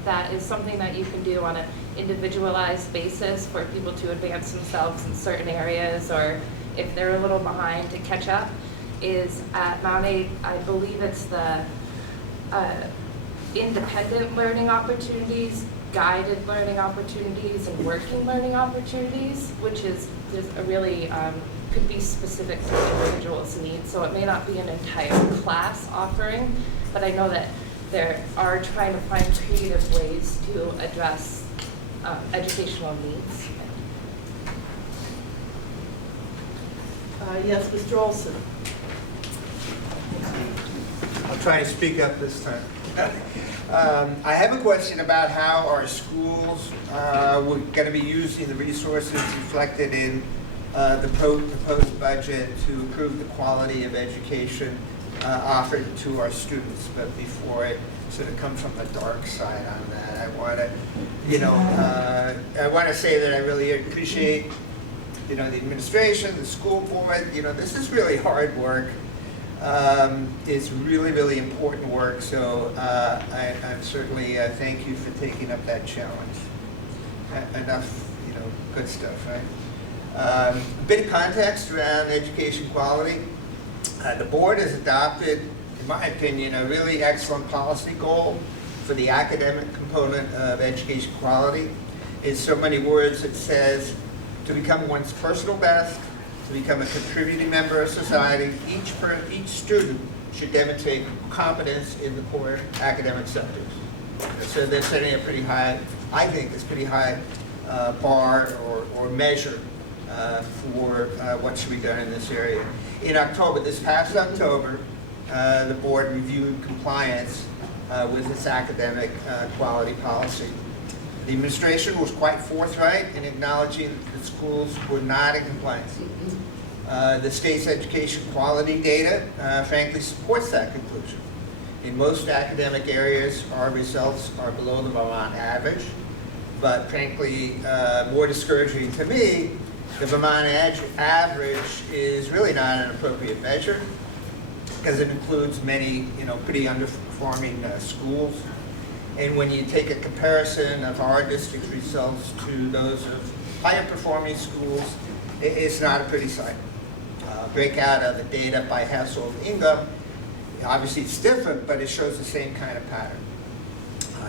that is something that you can do on an individualized basis for people to advance themselves in certain areas, or if they're a little behind, to catch up, is at Mount A, I believe it's the independent learning opportunities, guided learning opportunities, and working learning opportunities, which is a really could be specific to the individual's needs. So it may not be an entire class offering, but I know that there are trying to find creative ways to address educational needs. Yes, Mr. Olson. I'll try to speak up this time. I have a question about how our schools we're going to be using the resources reflected in the proposed budget to improve the quality of education offered to our students. But before I sort of come from the dark side on that, I want to say that I really appreciate, the administration, the school board. This is really hard work. It's really, really important work. So I'm certainly thank you for taking up that challenge. Enough, good stuff, right? A bit of context around education quality. The board has adopted, in my opinion, a really excellent policy goal for the academic component of education quality. In so many words, it says to become one's personal best, to become a contributing member of society, each student should demonstrate competence in the core academic sectors. So they're setting a pretty high, I think, it's pretty high bar or measure for what should be done in this area. In October, this past October, the board reviewed compliance with its academic quality policy. The administration was quite forthright in acknowledging that the schools were not in compliance. The state's education quality data, frankly, supports that conclusion. In most academic areas, our results are below the Vermont average, but frankly, more discouraging to me, the Vermont average is really not an appropriate measure because it includes many, pretty underperforming schools. And when you take a comparison of our district's results to those of higher performing schools, it's not a pretty sight. Breakout of the data by household income, obviously it's different, but it shows the same kind of pattern.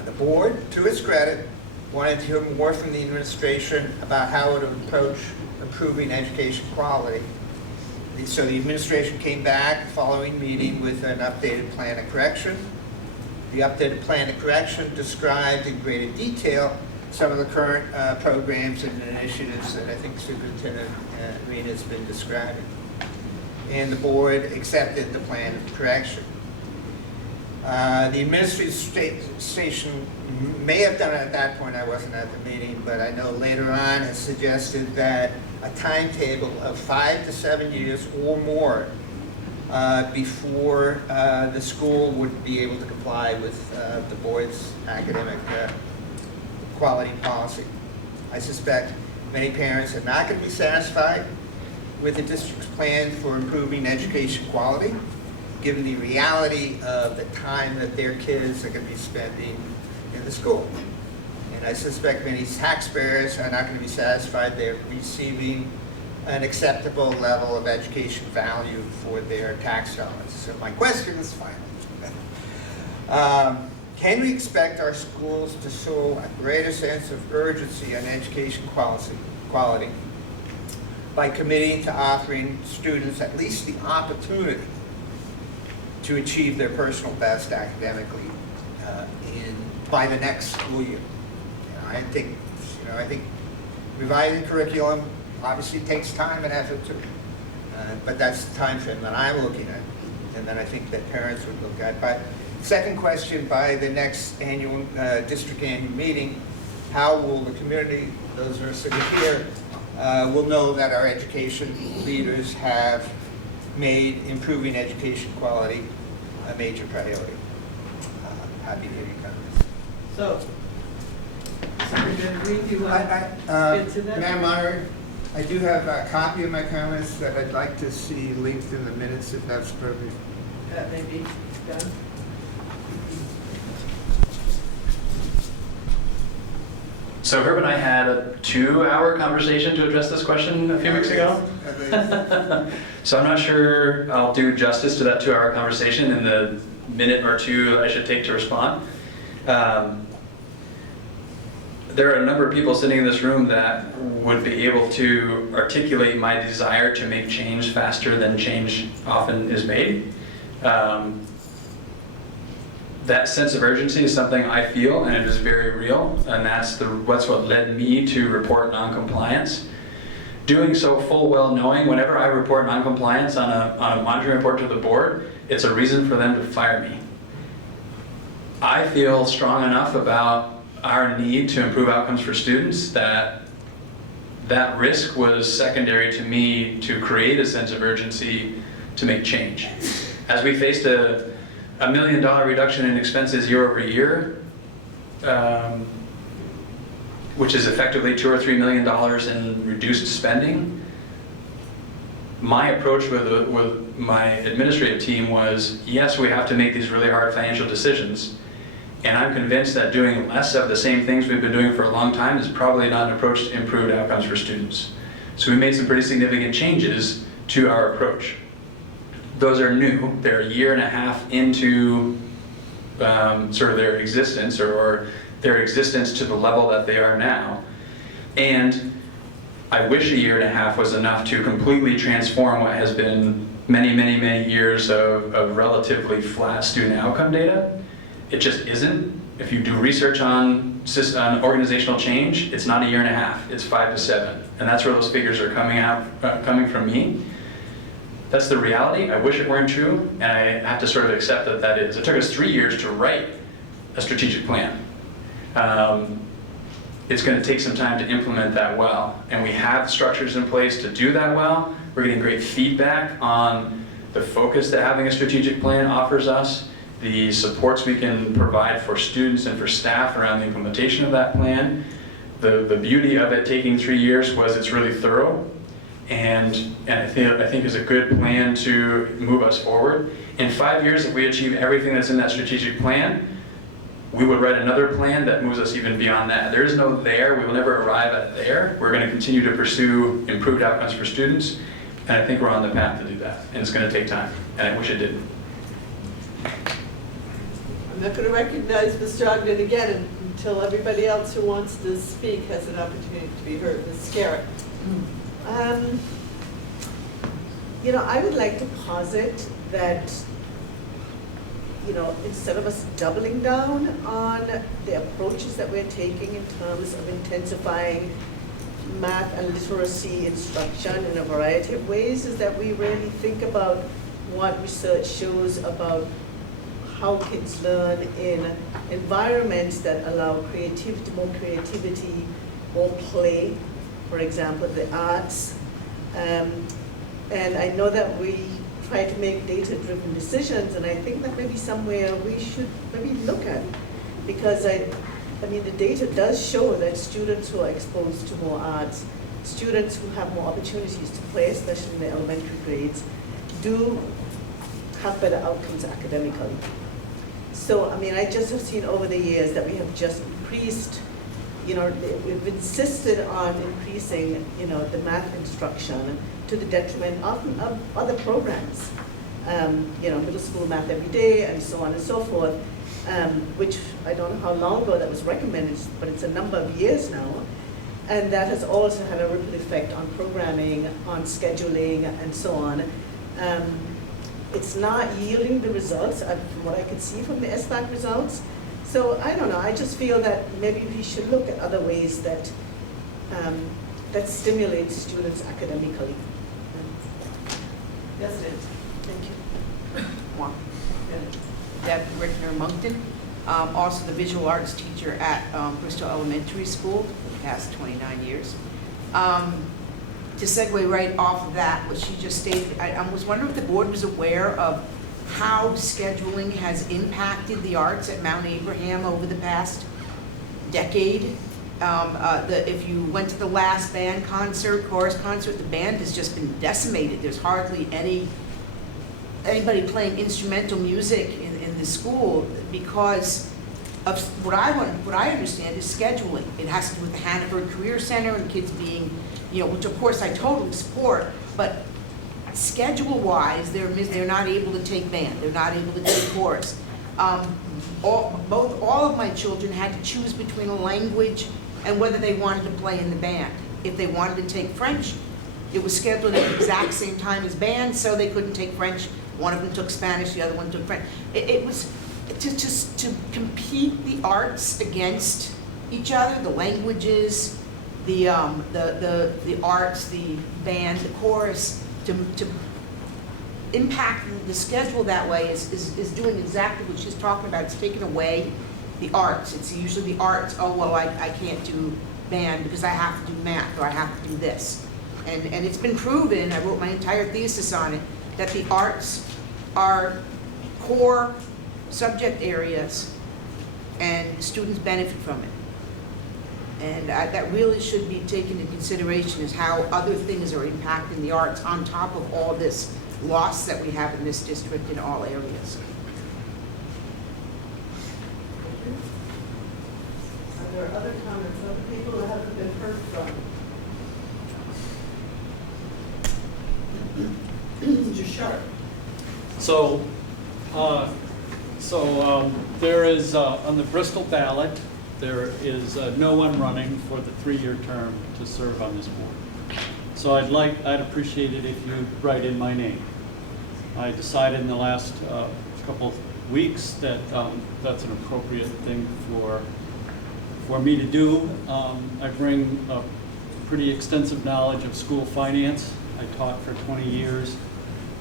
The board, to its credit, wanted to hear more from the administration about how it would approach improving education quality. So the administration came back the following meeting with an updated plan of correction. The updated plan of correction described in greater detail some of the current programs and initiatives that I think Superintendent Rena has been describing. And the board accepted the plan of correction. The administration may have done it at that point, I wasn't at the meeting, but I know later on has suggested that a timetable of 5 to 7 years or more before the school would be able to comply with the board's academic quality policy. I suspect many parents are not going to be satisfied with the district's plan for improving education quality, given the reality of the time that their kids are going to be spending in the school. And I suspect many taxpayers are not going to be satisfied they're receiving an acceptable level of education value for their tax dollars. So my question is final. Can we expect our schools to show a greater sense of urgency on education quality by committing to offering students at least the opportunity to achieve their personal best academically by the next school year? I think revising curriculum obviously takes time and effort too, but that's the time frame that I'm looking at, and that I think that parents would look at. But second question, by the next annual district annual meeting, how will the community, those who are sitting here, will know that our education leaders have made improving education quality a major priority? Happy to hear your comments. So, Superintendent Green, do you want to get to that? Madam Moderator, I do have a copy of my comments that I'd like to see linked in the minutes if that's appropriate. That may be done. So Herb and I had a 2-hour conversation to address this question a few weeks ago. So I'm not sure I'll do justice to that 2-hour conversation in the minute or two I should take to respond. There are a number of people sitting in this room that would be able to articulate my desire to make change faster than change often is made. That sense of urgency is something I feel, and it is very real, and that's what led me to report noncompliance. Doing so full well knowing whenever I report noncompliance on a monitoring report to the board, it's a reason for them to fire me. I feel strong enough about our need to improve outcomes for students that risk was secondary to me to create a sense of urgency to make change. as we faced a $1 million reduction in expenses year over year, which is effectively $2 or $3 million in reduced spending, my approach with my administrative team was, yes, we have to make these really hard financial decisions, and I'm convinced that doing less of the same things we've been doing for a long time is probably not an approach to improved outcomes for students. So we made some pretty significant changes to our approach. Those are new. They're a year and a half into sort of their existence, or their existence to the level that they are now. And I wish a year and a half was enough to completely transform what has been many, many, many years of relatively flat student outcome data. It just isn't. If you do research on organizational change, it's not a year and a half, it's 5 to 7. And that's where those figures are coming from me. That's the reality. I wish it weren't true, and I have to sort of accept that that is. It took us 3 years to write a strategic plan. It's going to take some time to implement that well, and we have structures in place to do that well. We're getting great feedback on the focus that having a strategic plan offers us, the supports we can provide for students and for staff around the implementation of that plan. The beauty of it taking 3 years was it's really thorough, and I think is a good plan to move us forward. In 5 years, if we achieve everything that's in that strategic plan, we would write another plan that moves us even beyond that. There is no there. We will never arrive at there. We're going to continue to pursue improved outcomes for students, and I think we're on the path to do that. And it's going to take time, and I wish it didn't. I'm not going to recognize Mr. Ogden again until everybody else who wants to speak has an opportunity to be heard. Ms. Garrett. You know, I would like to posit that, you know, instead of us doubling down on the approaches that we're taking in terms of intensifying math and literacy instruction in a variety of ways, is that we really think about what research shows about how kids learn in environments that allow creativity, more play, for example, the arts. And I know that we try to make data-driven decisions, and I think that maybe somewhere we should maybe look at, because I mean, the data does show that students who are exposed to more arts, students who have more opportunities to play, especially in the elementary grades, do have better outcomes academically. So, I mean, I just have seen over the years that we have just increased, you know, we've insisted on increasing, you know, the math instruction to the detriment often of other programs, you know, middle school math every day and so on and so forth, which I don't know how long ago that was recommended, but it's a number of years now. And that has also had a ripple effect on programming, on scheduling, and so on. It's not yielding the results, from what I can see from the SBAC results. So I don't know, I just feel that maybe we should look at other ways that that stimulate students academically. Yes, it is. Thank you. Deb Rickner-Moncton, also the visual arts teacher at Bristol Elementary School for the past 29 years. To segue right off of that, what she just stated, I was wondering if the board was aware of how scheduling has impacted the arts at Mount Abraham over the past decade. If you went to the last band concert, chorus concert, the band has just been decimated. There's hardly anybody playing instrumental music in the school because of what I understand is scheduling. It has to do with the Hannaford Career Center and kids being, you know, which of course I totally support, but schedule-wise, they're not able to take band, they're not able to take chorus. All of my children had to choose between a language and whether they wanted to play in the band. If they wanted to take French, it was scheduled at the exact same time as band, so they couldn't take French. One of them took Spanish, the other one took French. It was to compete the arts against each other, the languages, the arts, the band, the chorus, to impact the schedule that way is doing exactly what she's talking about. It's taking away the arts. It's usually the arts, oh, well, I can't do band because I have to do math or I have to do this. And it's been proven, I wrote my entire thesis on it, that the arts are core subject areas and students benefit from it. And that really should be taken into consideration, is how other things are impacting the arts on top of all this loss that we have in this district in all areas. Are there other comments, other people who haven't been heard from? Mr. Sharp. So, there is, on the Bristol ballot, there is no one running for the 3-year term to serve on this board. So I'd appreciate it if you write in my name. I decided in the last couple of weeks that that's an appropriate thing for me to do. I bring a pretty extensive knowledge of school finance. I taught for 20 years,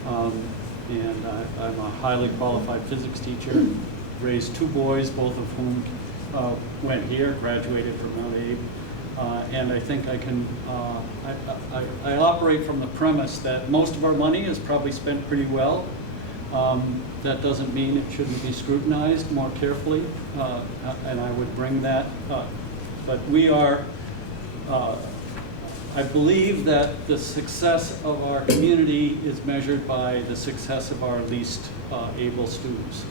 and I'm a highly qualified physics teacher. Raised 2 boys, both of whom went here, graduated from Mount Abe, and I think I can, I operate from the premise that most of our money is probably spent pretty well. That doesn't mean it shouldn't be scrutinized more carefully, and I would bring that up. But we are, I believe that the success of our community is measured by the success of our least able students.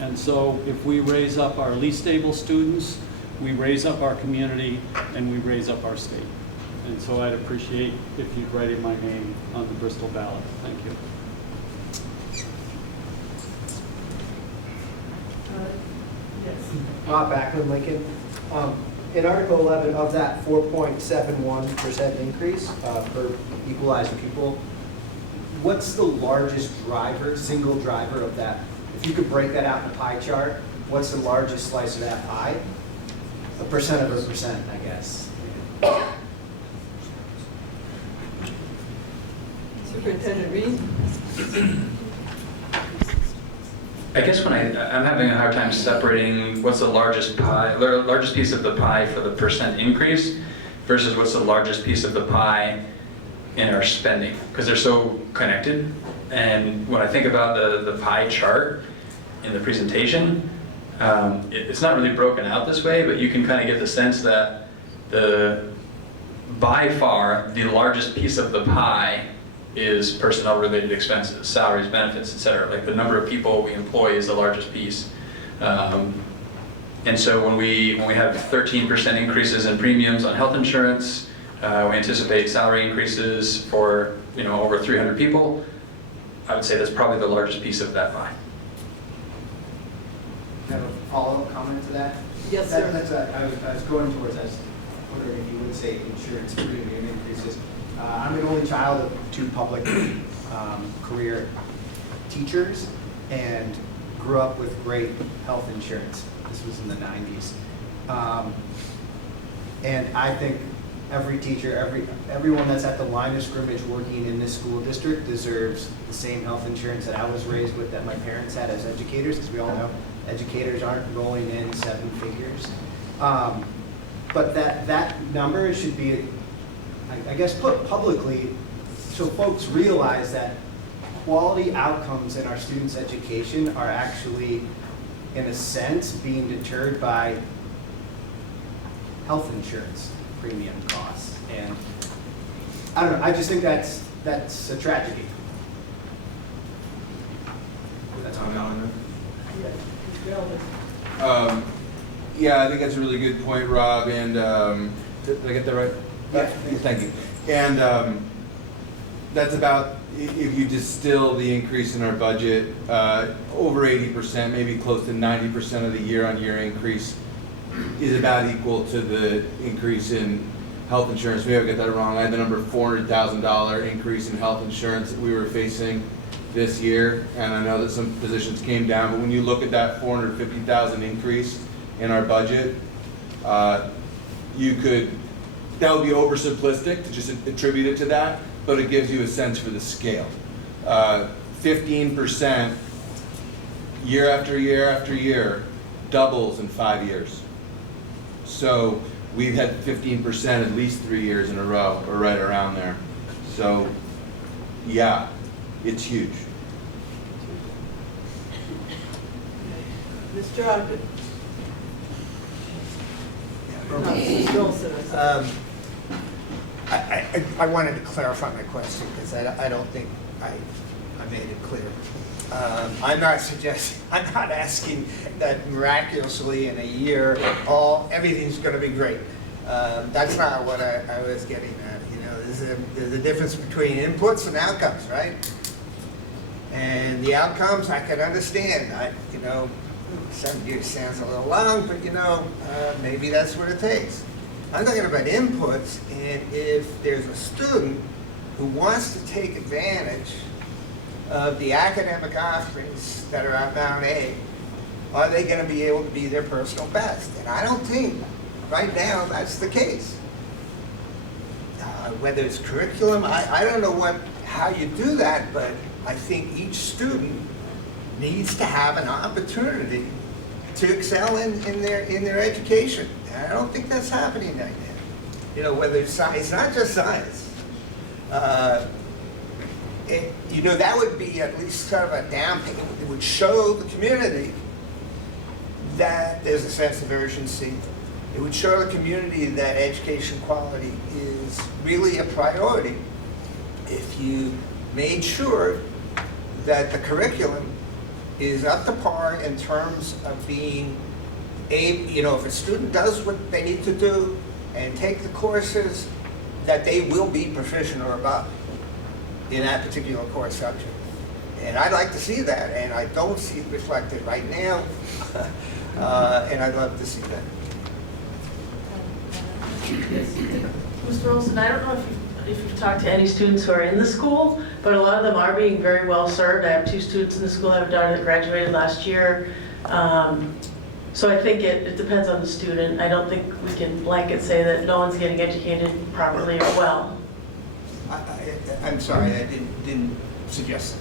And so if we raise up our least able students, we raise up our community and we raise up our state. And so I'd appreciate if you'd write in my name on the Bristol ballot. Thank you. Yes. Bob Backlund, Lincoln. In Article 11, of that 4.71% increase per equalized pupil, what's the largest driver, single driver of that? If you could break that out in a pie chart, what's the largest slice of that pie? A percent of a percent, I guess. Superintendent Reed? I guess when I'm having a hard time separating what's the largest pie, largest piece of the pie for the percent increase versus what's the largest piece of the pie in our spending, because they're so connected. And when I think about the pie chart in the presentation, it's not really broken out this way, but you can kind of get the sense that by far the largest piece of the pie is personnel-related expenses, salaries, benefits, etc. Like the number of people we employ is the largest piece. And so when we have 13% increases in premiums on health insurance, we anticipate salary increases for over 300 people. I would say that's probably the largest piece of that pie. Have a follow-up comment to that? Yes, sir. I was going towards, I was wondering if you would say insurance premium increases. I'm an only child of 2 public career teachers and grew up with great health insurance. This was in the 90s. And I think every teacher, everyone that's at the line of scrimmage working in this school district deserves the same health insurance that I was raised with, that my parents had as educators, because we all know educators aren't rolling in 7 figures. But that number should be, I guess, put publicly so folks realize that quality outcomes in our students' education are actually, in a sense, being deterred by health insurance premium costs. And I don't know, I just think that's a tragedy. That's all I'm going. Yeah, I think that's a really good point, Rob, and did I get that right? Yeah. Thank you. And that's about, if you distill the increase in our budget, over 80%, maybe close to 90% of the year-on-year increase is about equal to the increase in health insurance. Maybe I got that wrong. I had the number $400,000 increase in health insurance that we were facing this year, and I know that some positions came down, but when you look at that $450,000 increase in our budget, that would be oversimplistic to just attribute it to that, but it gives you a sense for the scale. 15% year after year after year doubles in 5 years. So we've had 15% at least 3 years in a row, or right around there. So yeah, it's huge. Mr. Ogden. No, Mrs. Wilson, I said. I wanted to clarify my question because I don't think I made it clear. I'm not asking that miraculously in a year, everything's going to be great. That's not what I was getting at. You know, there's a difference between inputs and outcomes, right? And the outcomes I can understand. You know, 7 years sounds a little long, but you know, maybe that's what it takes. I'm talking about inputs, and if there's a student who wants to take advantage of the academic offerings that are at Mount A, are they going to be able to be their personal best? And I don't think right now that's the case. Whether it's curriculum, I don't know how you do that, but I think each student needs to have an opportunity to excel in their education. And I don't think that's happening right now. You know, whether it's science, not just science. You know, that would be at least kind of a down payment. It would show the community that there's a sense of urgency. It would show the community that education quality is really a priority if you made sure that the curriculum is up to par in terms of being you know, if a student does what they need to do and take the courses, that they will be proficient or above in that particular course subject. And I'd like to see that, and I don't see it reflected right now, and I'd love to see that. Mr. Olson, I don't know if you've talked to any students who are in the school, but a lot of them are being very well served. I have 2 students in the school. I have a daughter that graduated last year. So I think it depends on the student. I don't think we can blanket say that no one's getting educated properly or well. I'm sorry, I didn't suggest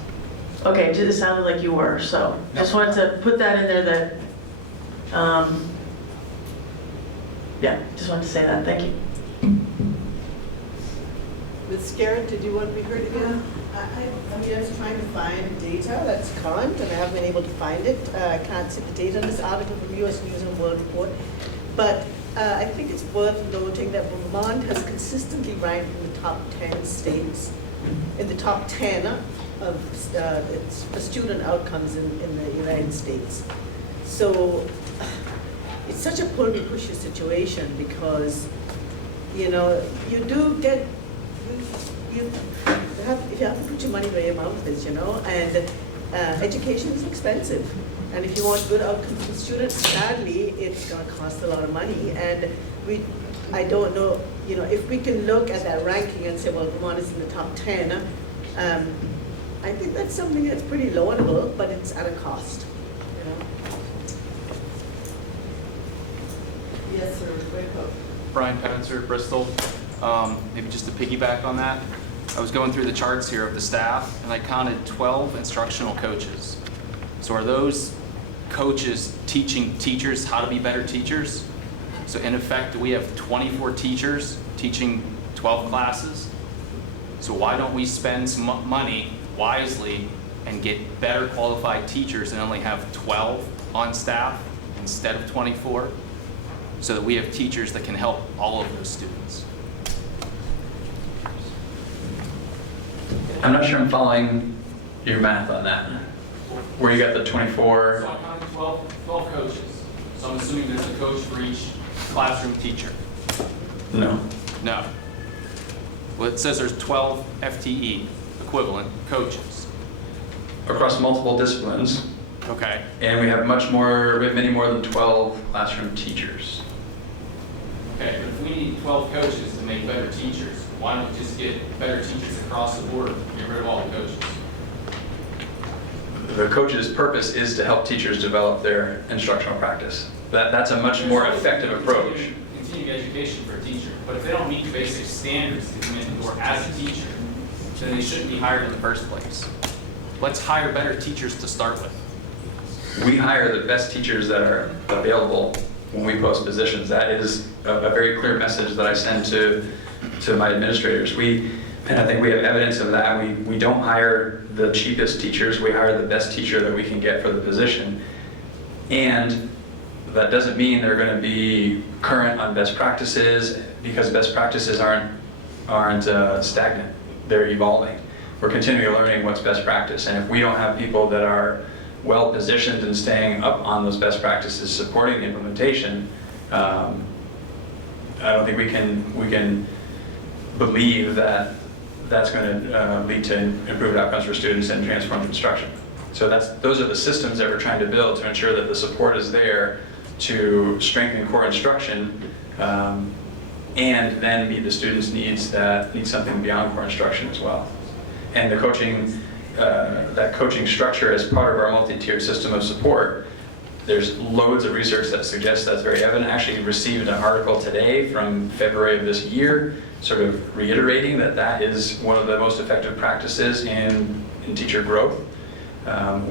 that. Okay, it sounded like you were, so just wanted to put that in there that, yeah, just wanted to say that. Thank you. Ms. Garrett, did you want to be heard again? I mean, I was trying to find data that's current, and I haven't been able to find it. I can't see the data in this article from U.S. News and World Report. But I think it's worth noting that Vermont has consistently ranked in the top 10 states, in the top 10 of student outcomes in the United States. So it's such a pull-me-push-you situation because, you know, you do get, you have to put your money where your mouth is, you know, and education is expensive. And if you want good outcomes for students, sadly, it's going to cost a lot of money. And I don't know, you know, if we can look at that ranking and say, well, Vermont is in the top 10, I think that's something that's pretty laudable, but it's at a cost, you know. Yes, sir. Brian Penitzer, Bristol. Maybe just to piggyback on that, I was going through the charts here of the staff, and I counted 12 instructional coaches. So are those coaches teaching teachers how to be better teachers? So in effect, we have 24 teachers teaching 12 classes. So why don't we spend some money wisely and get better qualified teachers and only have 12 on staff instead of 24? So that we have teachers that can help all of those students. I'm not sure I'm following your math on that. Where you got the 24? So I'm counting 12 coaches. So I'm assuming there's a coach for each classroom teacher. No. No. Well, it says there's 12 FTE equivalent coaches. Across multiple disciplines. Okay. And we have many more than 12 classroom teachers. Okay, but if we need 12 coaches to make better teachers, why don't we just get better teachers across the board and get rid of all the coaches? The coach's purpose is to help teachers develop their instructional practice. That's a much more effective approach. Continuing education for a teacher, but if they don't meet the basic standards to come in the door as a teacher, then they shouldn't be hired in the first place. Let's hire better teachers to start with. We hire the best teachers that are available when we post positions. That is a very clear message that I send to my administrators. And I think we have evidence of that. We don't hire the cheapest teachers. We hire the best teacher that we can get for the position. And that doesn't mean they're going to be current on best practices, because best practices aren't stagnant. They're evolving. We're continually learning what's best practice. And if we don't have people that are well positioned and staying up on those best practices, supporting the implementation, I don't think we can believe that that's going to lead to improved outcomes for students and transformed instruction. So those are the systems that we're trying to build to ensure that the support is there to strengthen core instruction, and then meet the students' needs that need something beyond core instruction as well. And the coaching, that coaching structure as part of our multi-tiered system of support, there's loads of research that suggests that's very evident. I actually received an article today from February of this year, sort of reiterating that that is one of the most effective practices in teacher growth.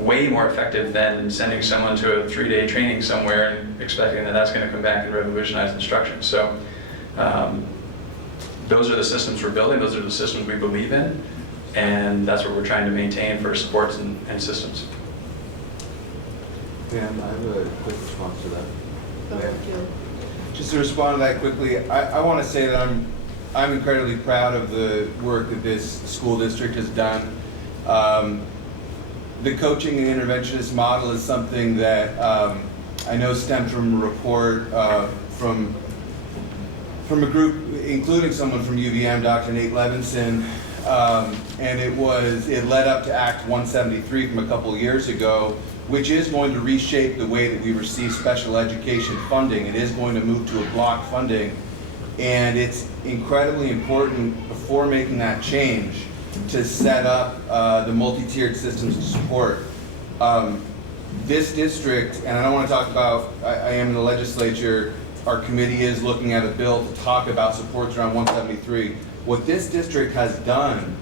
Way more effective than sending someone to a 3-day training somewhere and expecting that that's going to come back and revolutionize instruction. So those are the systems we're building, those are the systems we believe in, and that's what we're trying to maintain for supports and systems. Dan, I have a quick response to that. Thank you. Just to respond to that quickly, I want to say that I'm incredibly proud of the work that this school district has done. The coaching and interventionist model is something that I know stemmed from a report from a group, including someone from UVM, Dr. Nate Levinson, and it led up to Act 173 from a couple of years ago, which is going to reshape the way that we receive special education funding. It is going to move to a block funding, and it's incredibly important before making that change to set up the multi-tiered systems of support. This district, and I don't want to talk about, I am in the legislature, our committee is looking at a bill to talk about supports around 173. What this district has done,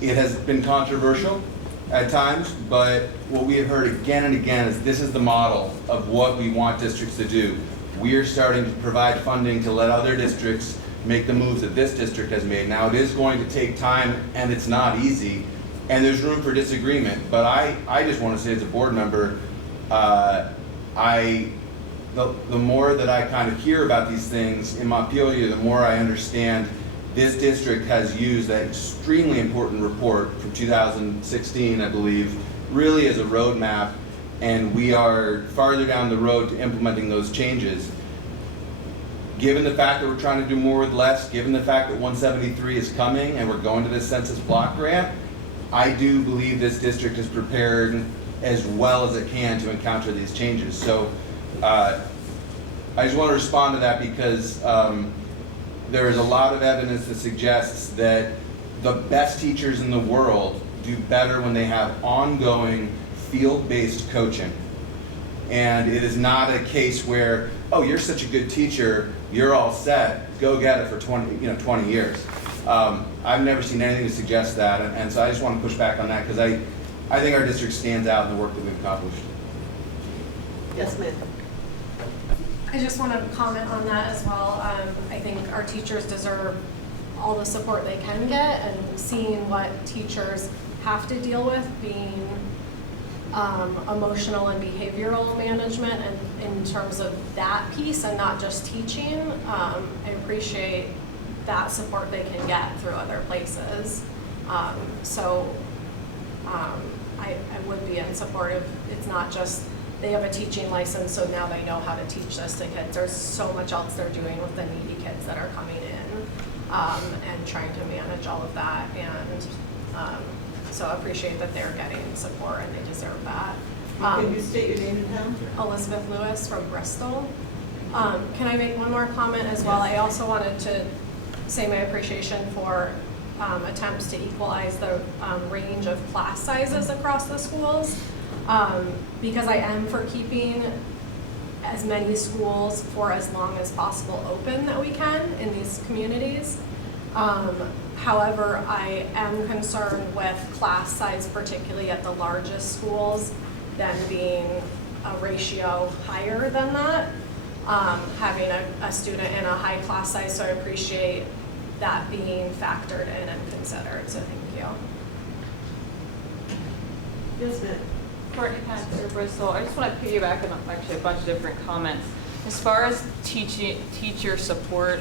it has been controversial at times, but what we have heard again and again is this is the model of what we want districts to do. We are starting to provide funding to let other districts make the moves that this district has made. Now, it is going to take time, and it's not easy, and there's room for disagreement, but I just want to say as a board member, the more that I kind of hear about these things in Montpelier, the more I understand this district has used that extremely important report from 2016, I believe, really as a roadmap, and we are farther down the road to implementing those changes. Given the fact that we're trying to do more with less, given the fact that 173 is coming and we're going to this census block grant, I do believe this district is prepared as well as it can to encounter these changes. So I just want to respond to that because there is a lot of evidence that suggests that the best teachers in the world do better when they have ongoing field-based coaching. And it is not a case where, oh, you're such a good teacher, you're all set, go get it for 20 years. I've never seen anything to suggest that, and so I just want to push back on that because I think our district stands out in the work that we've accomplished. Yes, ma'am. I just want to comment on that as well. I think our teachers deserve all the support they can get, and seeing what teachers have to deal with being emotional and behavioral management, and in terms of that piece and not just teaching, I appreciate that support they can get through other places. I would be in support of, it's not just they have a teaching license so now they know how to teach this to kids. There's so much else they're doing with the needy kids that are coming in, and trying to manage all of that, and so I appreciate that they're getting support and they deserve that. Can you state your name and town? Elizabeth Lewis from Bristol. Can I make one more comment as well? I also wanted to say my appreciation for attempts to equalize the range of class sizes across the schools, because I am for keeping as many schools for as long as possible open that we can in these communities. However, I am concerned with class size, particularly at the largest schools, then being a ratio higher than that, having a student in a high class size, so I appreciate that being factored in and considered, so thank you. Yes, ma'am. Courtney Panther, Bristol. I just want to piggyback on actually a bunch of different comments. As far as teacher support,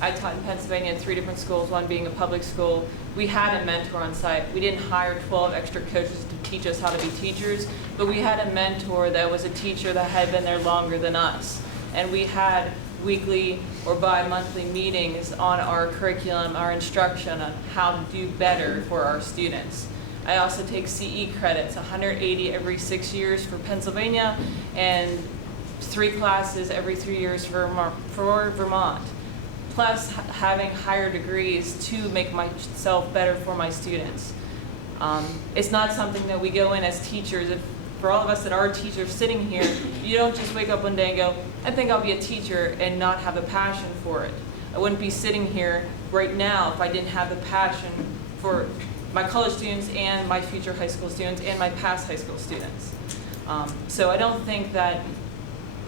I taught in Pennsylvania at 3 different schools, one being a public school. We had a mentor on site. We didn't hire 12 extra coaches to teach us how to be teachers, but we had a mentor that was a teacher that had been there longer than us. And we had weekly or bi-monthly meetings on our curriculum, our instruction on how to do better for our students. I also take CE credits, 180 every 6 years for Pennsylvania and 3 classes every 3 years for Vermont. Plus having higher degrees to make myself better for my students. It's not something that we go in as teachers. For all of us that are teachers sitting here, you don't just wake up one day and go, I think I'll be a teacher and not have a passion for it. I wouldn't be sitting here right now if I didn't have the passion for my college students and my future high school students and my past high school students. So I don't think that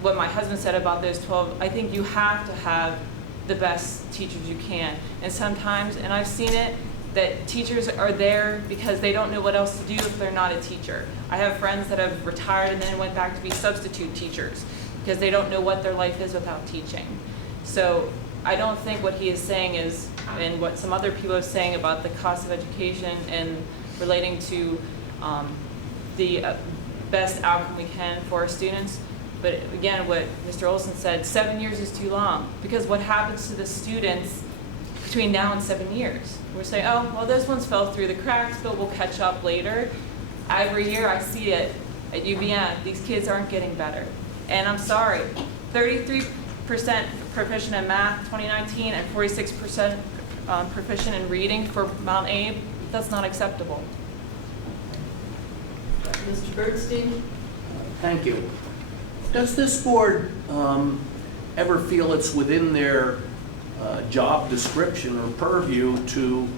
what my husband said about those 12, I think you have to have the best teachers you can. And sometimes, and I've seen it, that teachers are there because they don't know what else to do if they're not a teacher. I have friends that have retired and then went back to be substitute teachers because they don't know what their life is without teaching. So I don't think what he is saying is, and what some other people are saying about the cost of education and relating to the best outcome we can for our students. But again, what Mr. Olson said, 7 years is too long, because what happens to the students between now and 7 years? We're saying, oh, well, this one's fell through the cracks, but we'll catch up later. Every year I see it at UVM, these kids aren't getting better. And I'm sorry, 33% proficient in math 2019 and 46% proficient in reading for Mount Abe, that's not acceptable. Mr. Bernstein? Thank you. Does this board ever feel it's within their job description or purview to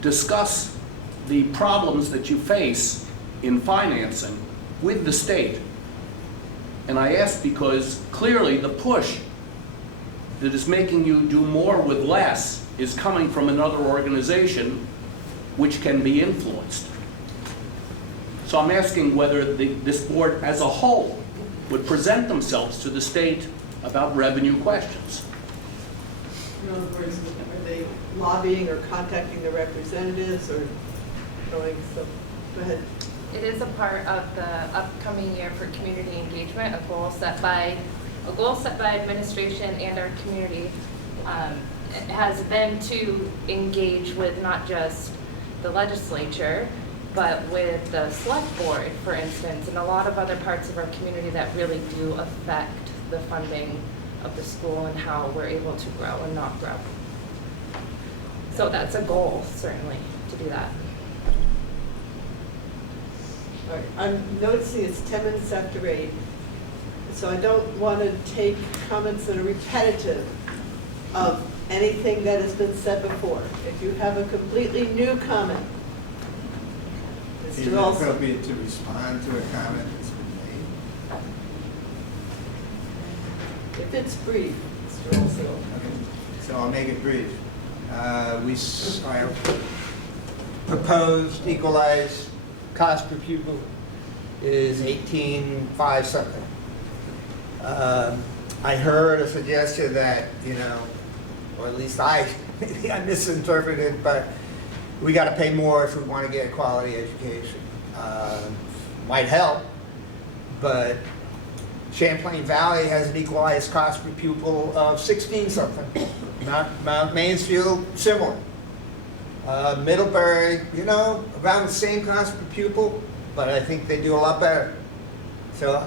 discuss the problems that you face in financing with the state? And I ask because clearly the push that is making you do more with less is coming from another organization which can be influenced. So I'm asking whether this board as a whole would present themselves to the state about revenue questions. In other words, are they lobbying or contacting the representatives or going, so, go ahead. It is a part of the upcoming year for community engagement, a goal set by administration and our community. It has been to engage with not just the legislature, but with the select board, for instance, and a lot of other parts of our community that really do affect the funding of the school and how we're able to grow and not grow. So that's a goal, certainly, to do that. All right, I'm noticing it's 10 minutes after 8, so I don't want to take comments that are repetitive of anything that has been said before. If you have a completely new comment, Is it appropriate to respond to a comment that's been made? if it's brief, Mr. Olson. So I'll make it brief. I proposed equalized cost per pupil is 18.5 something. I heard a suggestion that, or at least maybe I misinterpreted, but we got to pay more if we want to get a quality education. Might help, but Champlain Valley has an equalized cost per pupil of 16 something. Mount Mansfield, similar. Middlebury, around the same cost per pupil, but I think they do a lot better. So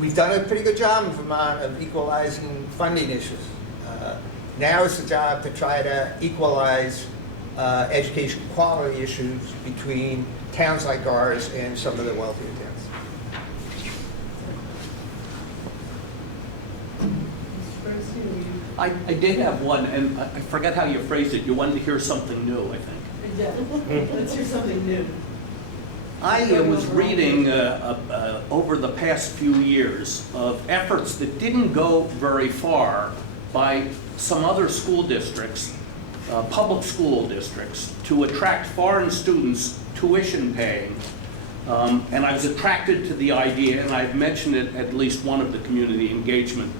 we've done a pretty good job in Vermont of equalizing funding issues. Now it's the job to try to equalize education quality issues between towns like ours and some of the wealthier towns. I did have one, and I forget how you phrased it. You wanted to hear something new, I think. Exactly. Let's hear something new. I was reading over the past few years of efforts that didn't go very far by some other school districts, public school districts, to attract foreign students tuition paying And I was attracted to the idea, and I've mentioned it at least one of the community engagement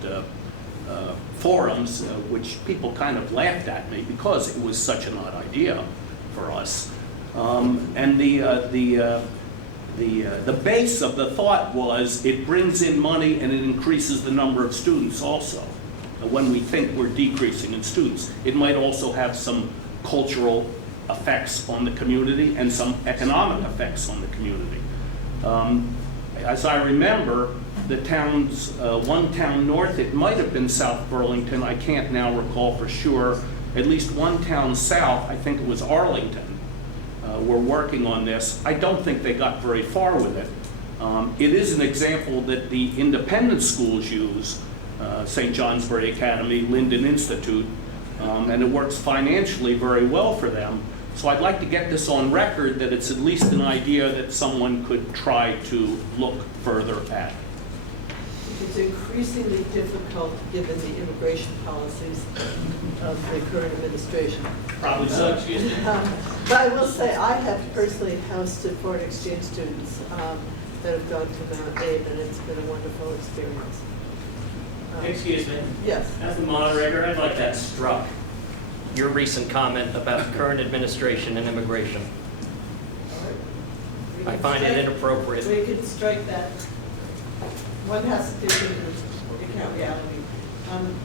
forums, which people kind of laughed at me because it was such an odd idea for us. And the base of the thought was it brings in money and it increases the number of students also. When we think we're decreasing in students, it might also have some cultural effects on the community and some economic effects on the community. As I remember, the towns, one town north, it might have been South Burlington, I can't now recall for sure, at least one town south, I think it was Arlington, were working on this. I don't think they got very far with it. It is an example that the independent schools use, St. Johnsbury Academy, Linden Institute, and it works financially very well for them. So I'd like to get this on record that it's at least an idea that someone could try to look further at. It's increasingly difficult given the immigration policies of the current administration. Probably so, excuse me. But I will say, I have personally housed foreign exchange students that have gone to Mount Abe, and it's been a wonderful experience. Excuse me? Yes. As the moderator, I'd like that struck. Your recent comment about the current administration and immigration. I find it inappropriate. We could strike that. One has to take into account reality.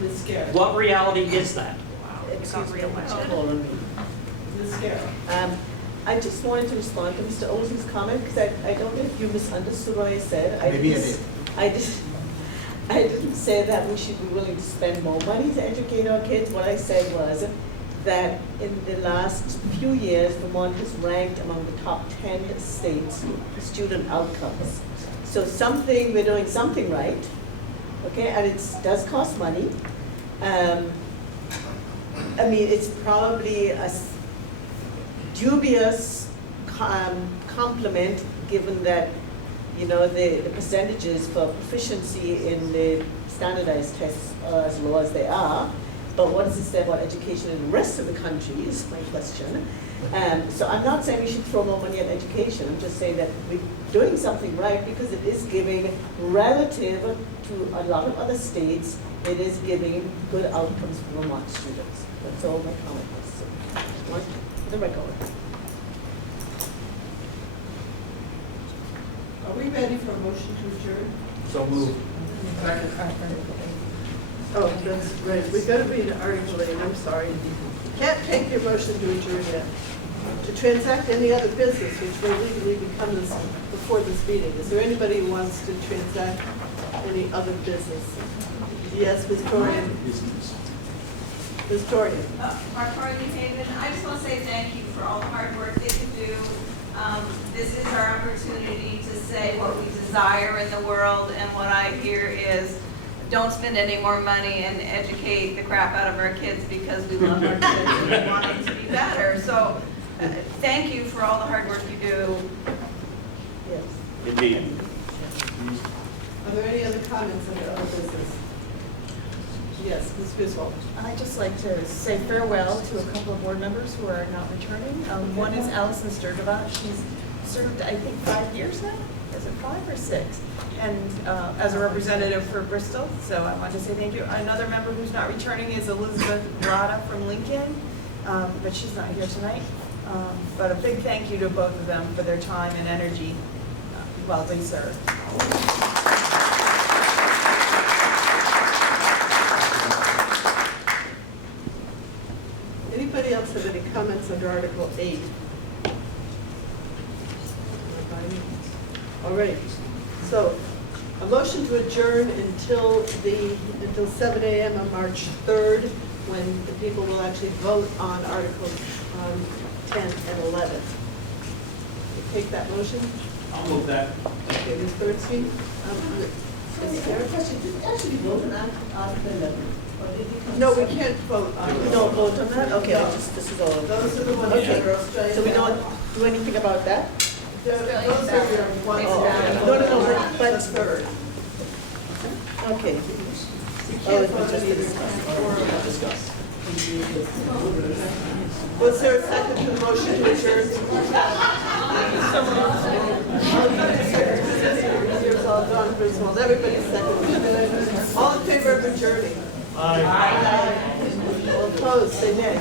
Ms. Scarrow. What reality is that? It's not real. Ms. Scarrow. I just wanted to respond to Mr. Olson's comment because I don't know if you misunderstood what I said. Maybe I did. I didn't say that we should be willing to spend more money to educate our kids. What I said was that in the last few years, Vermont has ranked among the top 10 states for student outcomes. So we're doing something right, okay, and it does cost money. I mean, it's probably a dubious compliment given that, you know, the percentages for proficiency in the standardized tests are as low as they are. But what does it say about education in the rest of the country is my question. So I'm not saying we should throw more money at education. I'm just saying that we're doing something right because it is giving, relative to a lot of other states, it is giving good outcomes for Vermont students. That's all my comment was. So, the record. Are we ready for a motion to adjourn? So moved. Oh, that's right. We've got to read Article 8. I'm sorry. Can't take your motion to adjourn yet. To transact any other business which may legally become this before this meeting. Is there anybody who wants to transact any other business? Yes, Ms. Torian. Ms. Torian. Mark Harley Haven, I just want to say thank you for all the hard work that you do. This is our opportunity to say what we desire in the world, and what I hear is don't spend any more money and educate the crap out of our kids because we love our kids and we want them to be better. So thank you for all the hard work you do. Yes. Indeed. Are there any other comments on the other business? Yes, Ms. Griswold. I'd just like to say farewell to a couple of board members who are not returning. One is Alison Sturgeon. She's served, I think, 5 years now. Is it 5 or 6? And as a representative for Bristol, so I want to say thank you. Another member who's not returning is Elizabeth Rada from Lincoln, but she's not here tonight. But a big thank you to both of them for their time and energy while they serve. Anybody else have any comments under Article 8? All right. So, a motion to adjourn until 7 a.m. on March 3rd, when the people will actually vote on Articles 10 and 11. You take that motion? I'll move that. Okay, Ms. Bernstein? Is there a question? Did you actually vote on Article 11? No, we can't vote on it. We don't vote on that? Okay, No. this is all. Those are the ones Okay, that are Australian. so we don't do anything about that? Those are your ones. No, but That's third. okay. You Oh, can't it's vote just on either. Discuss. Was there a second to the motion to adjourn? Griswold, everybody second. All in favor of adjourning? Aye. All opposed, say nay.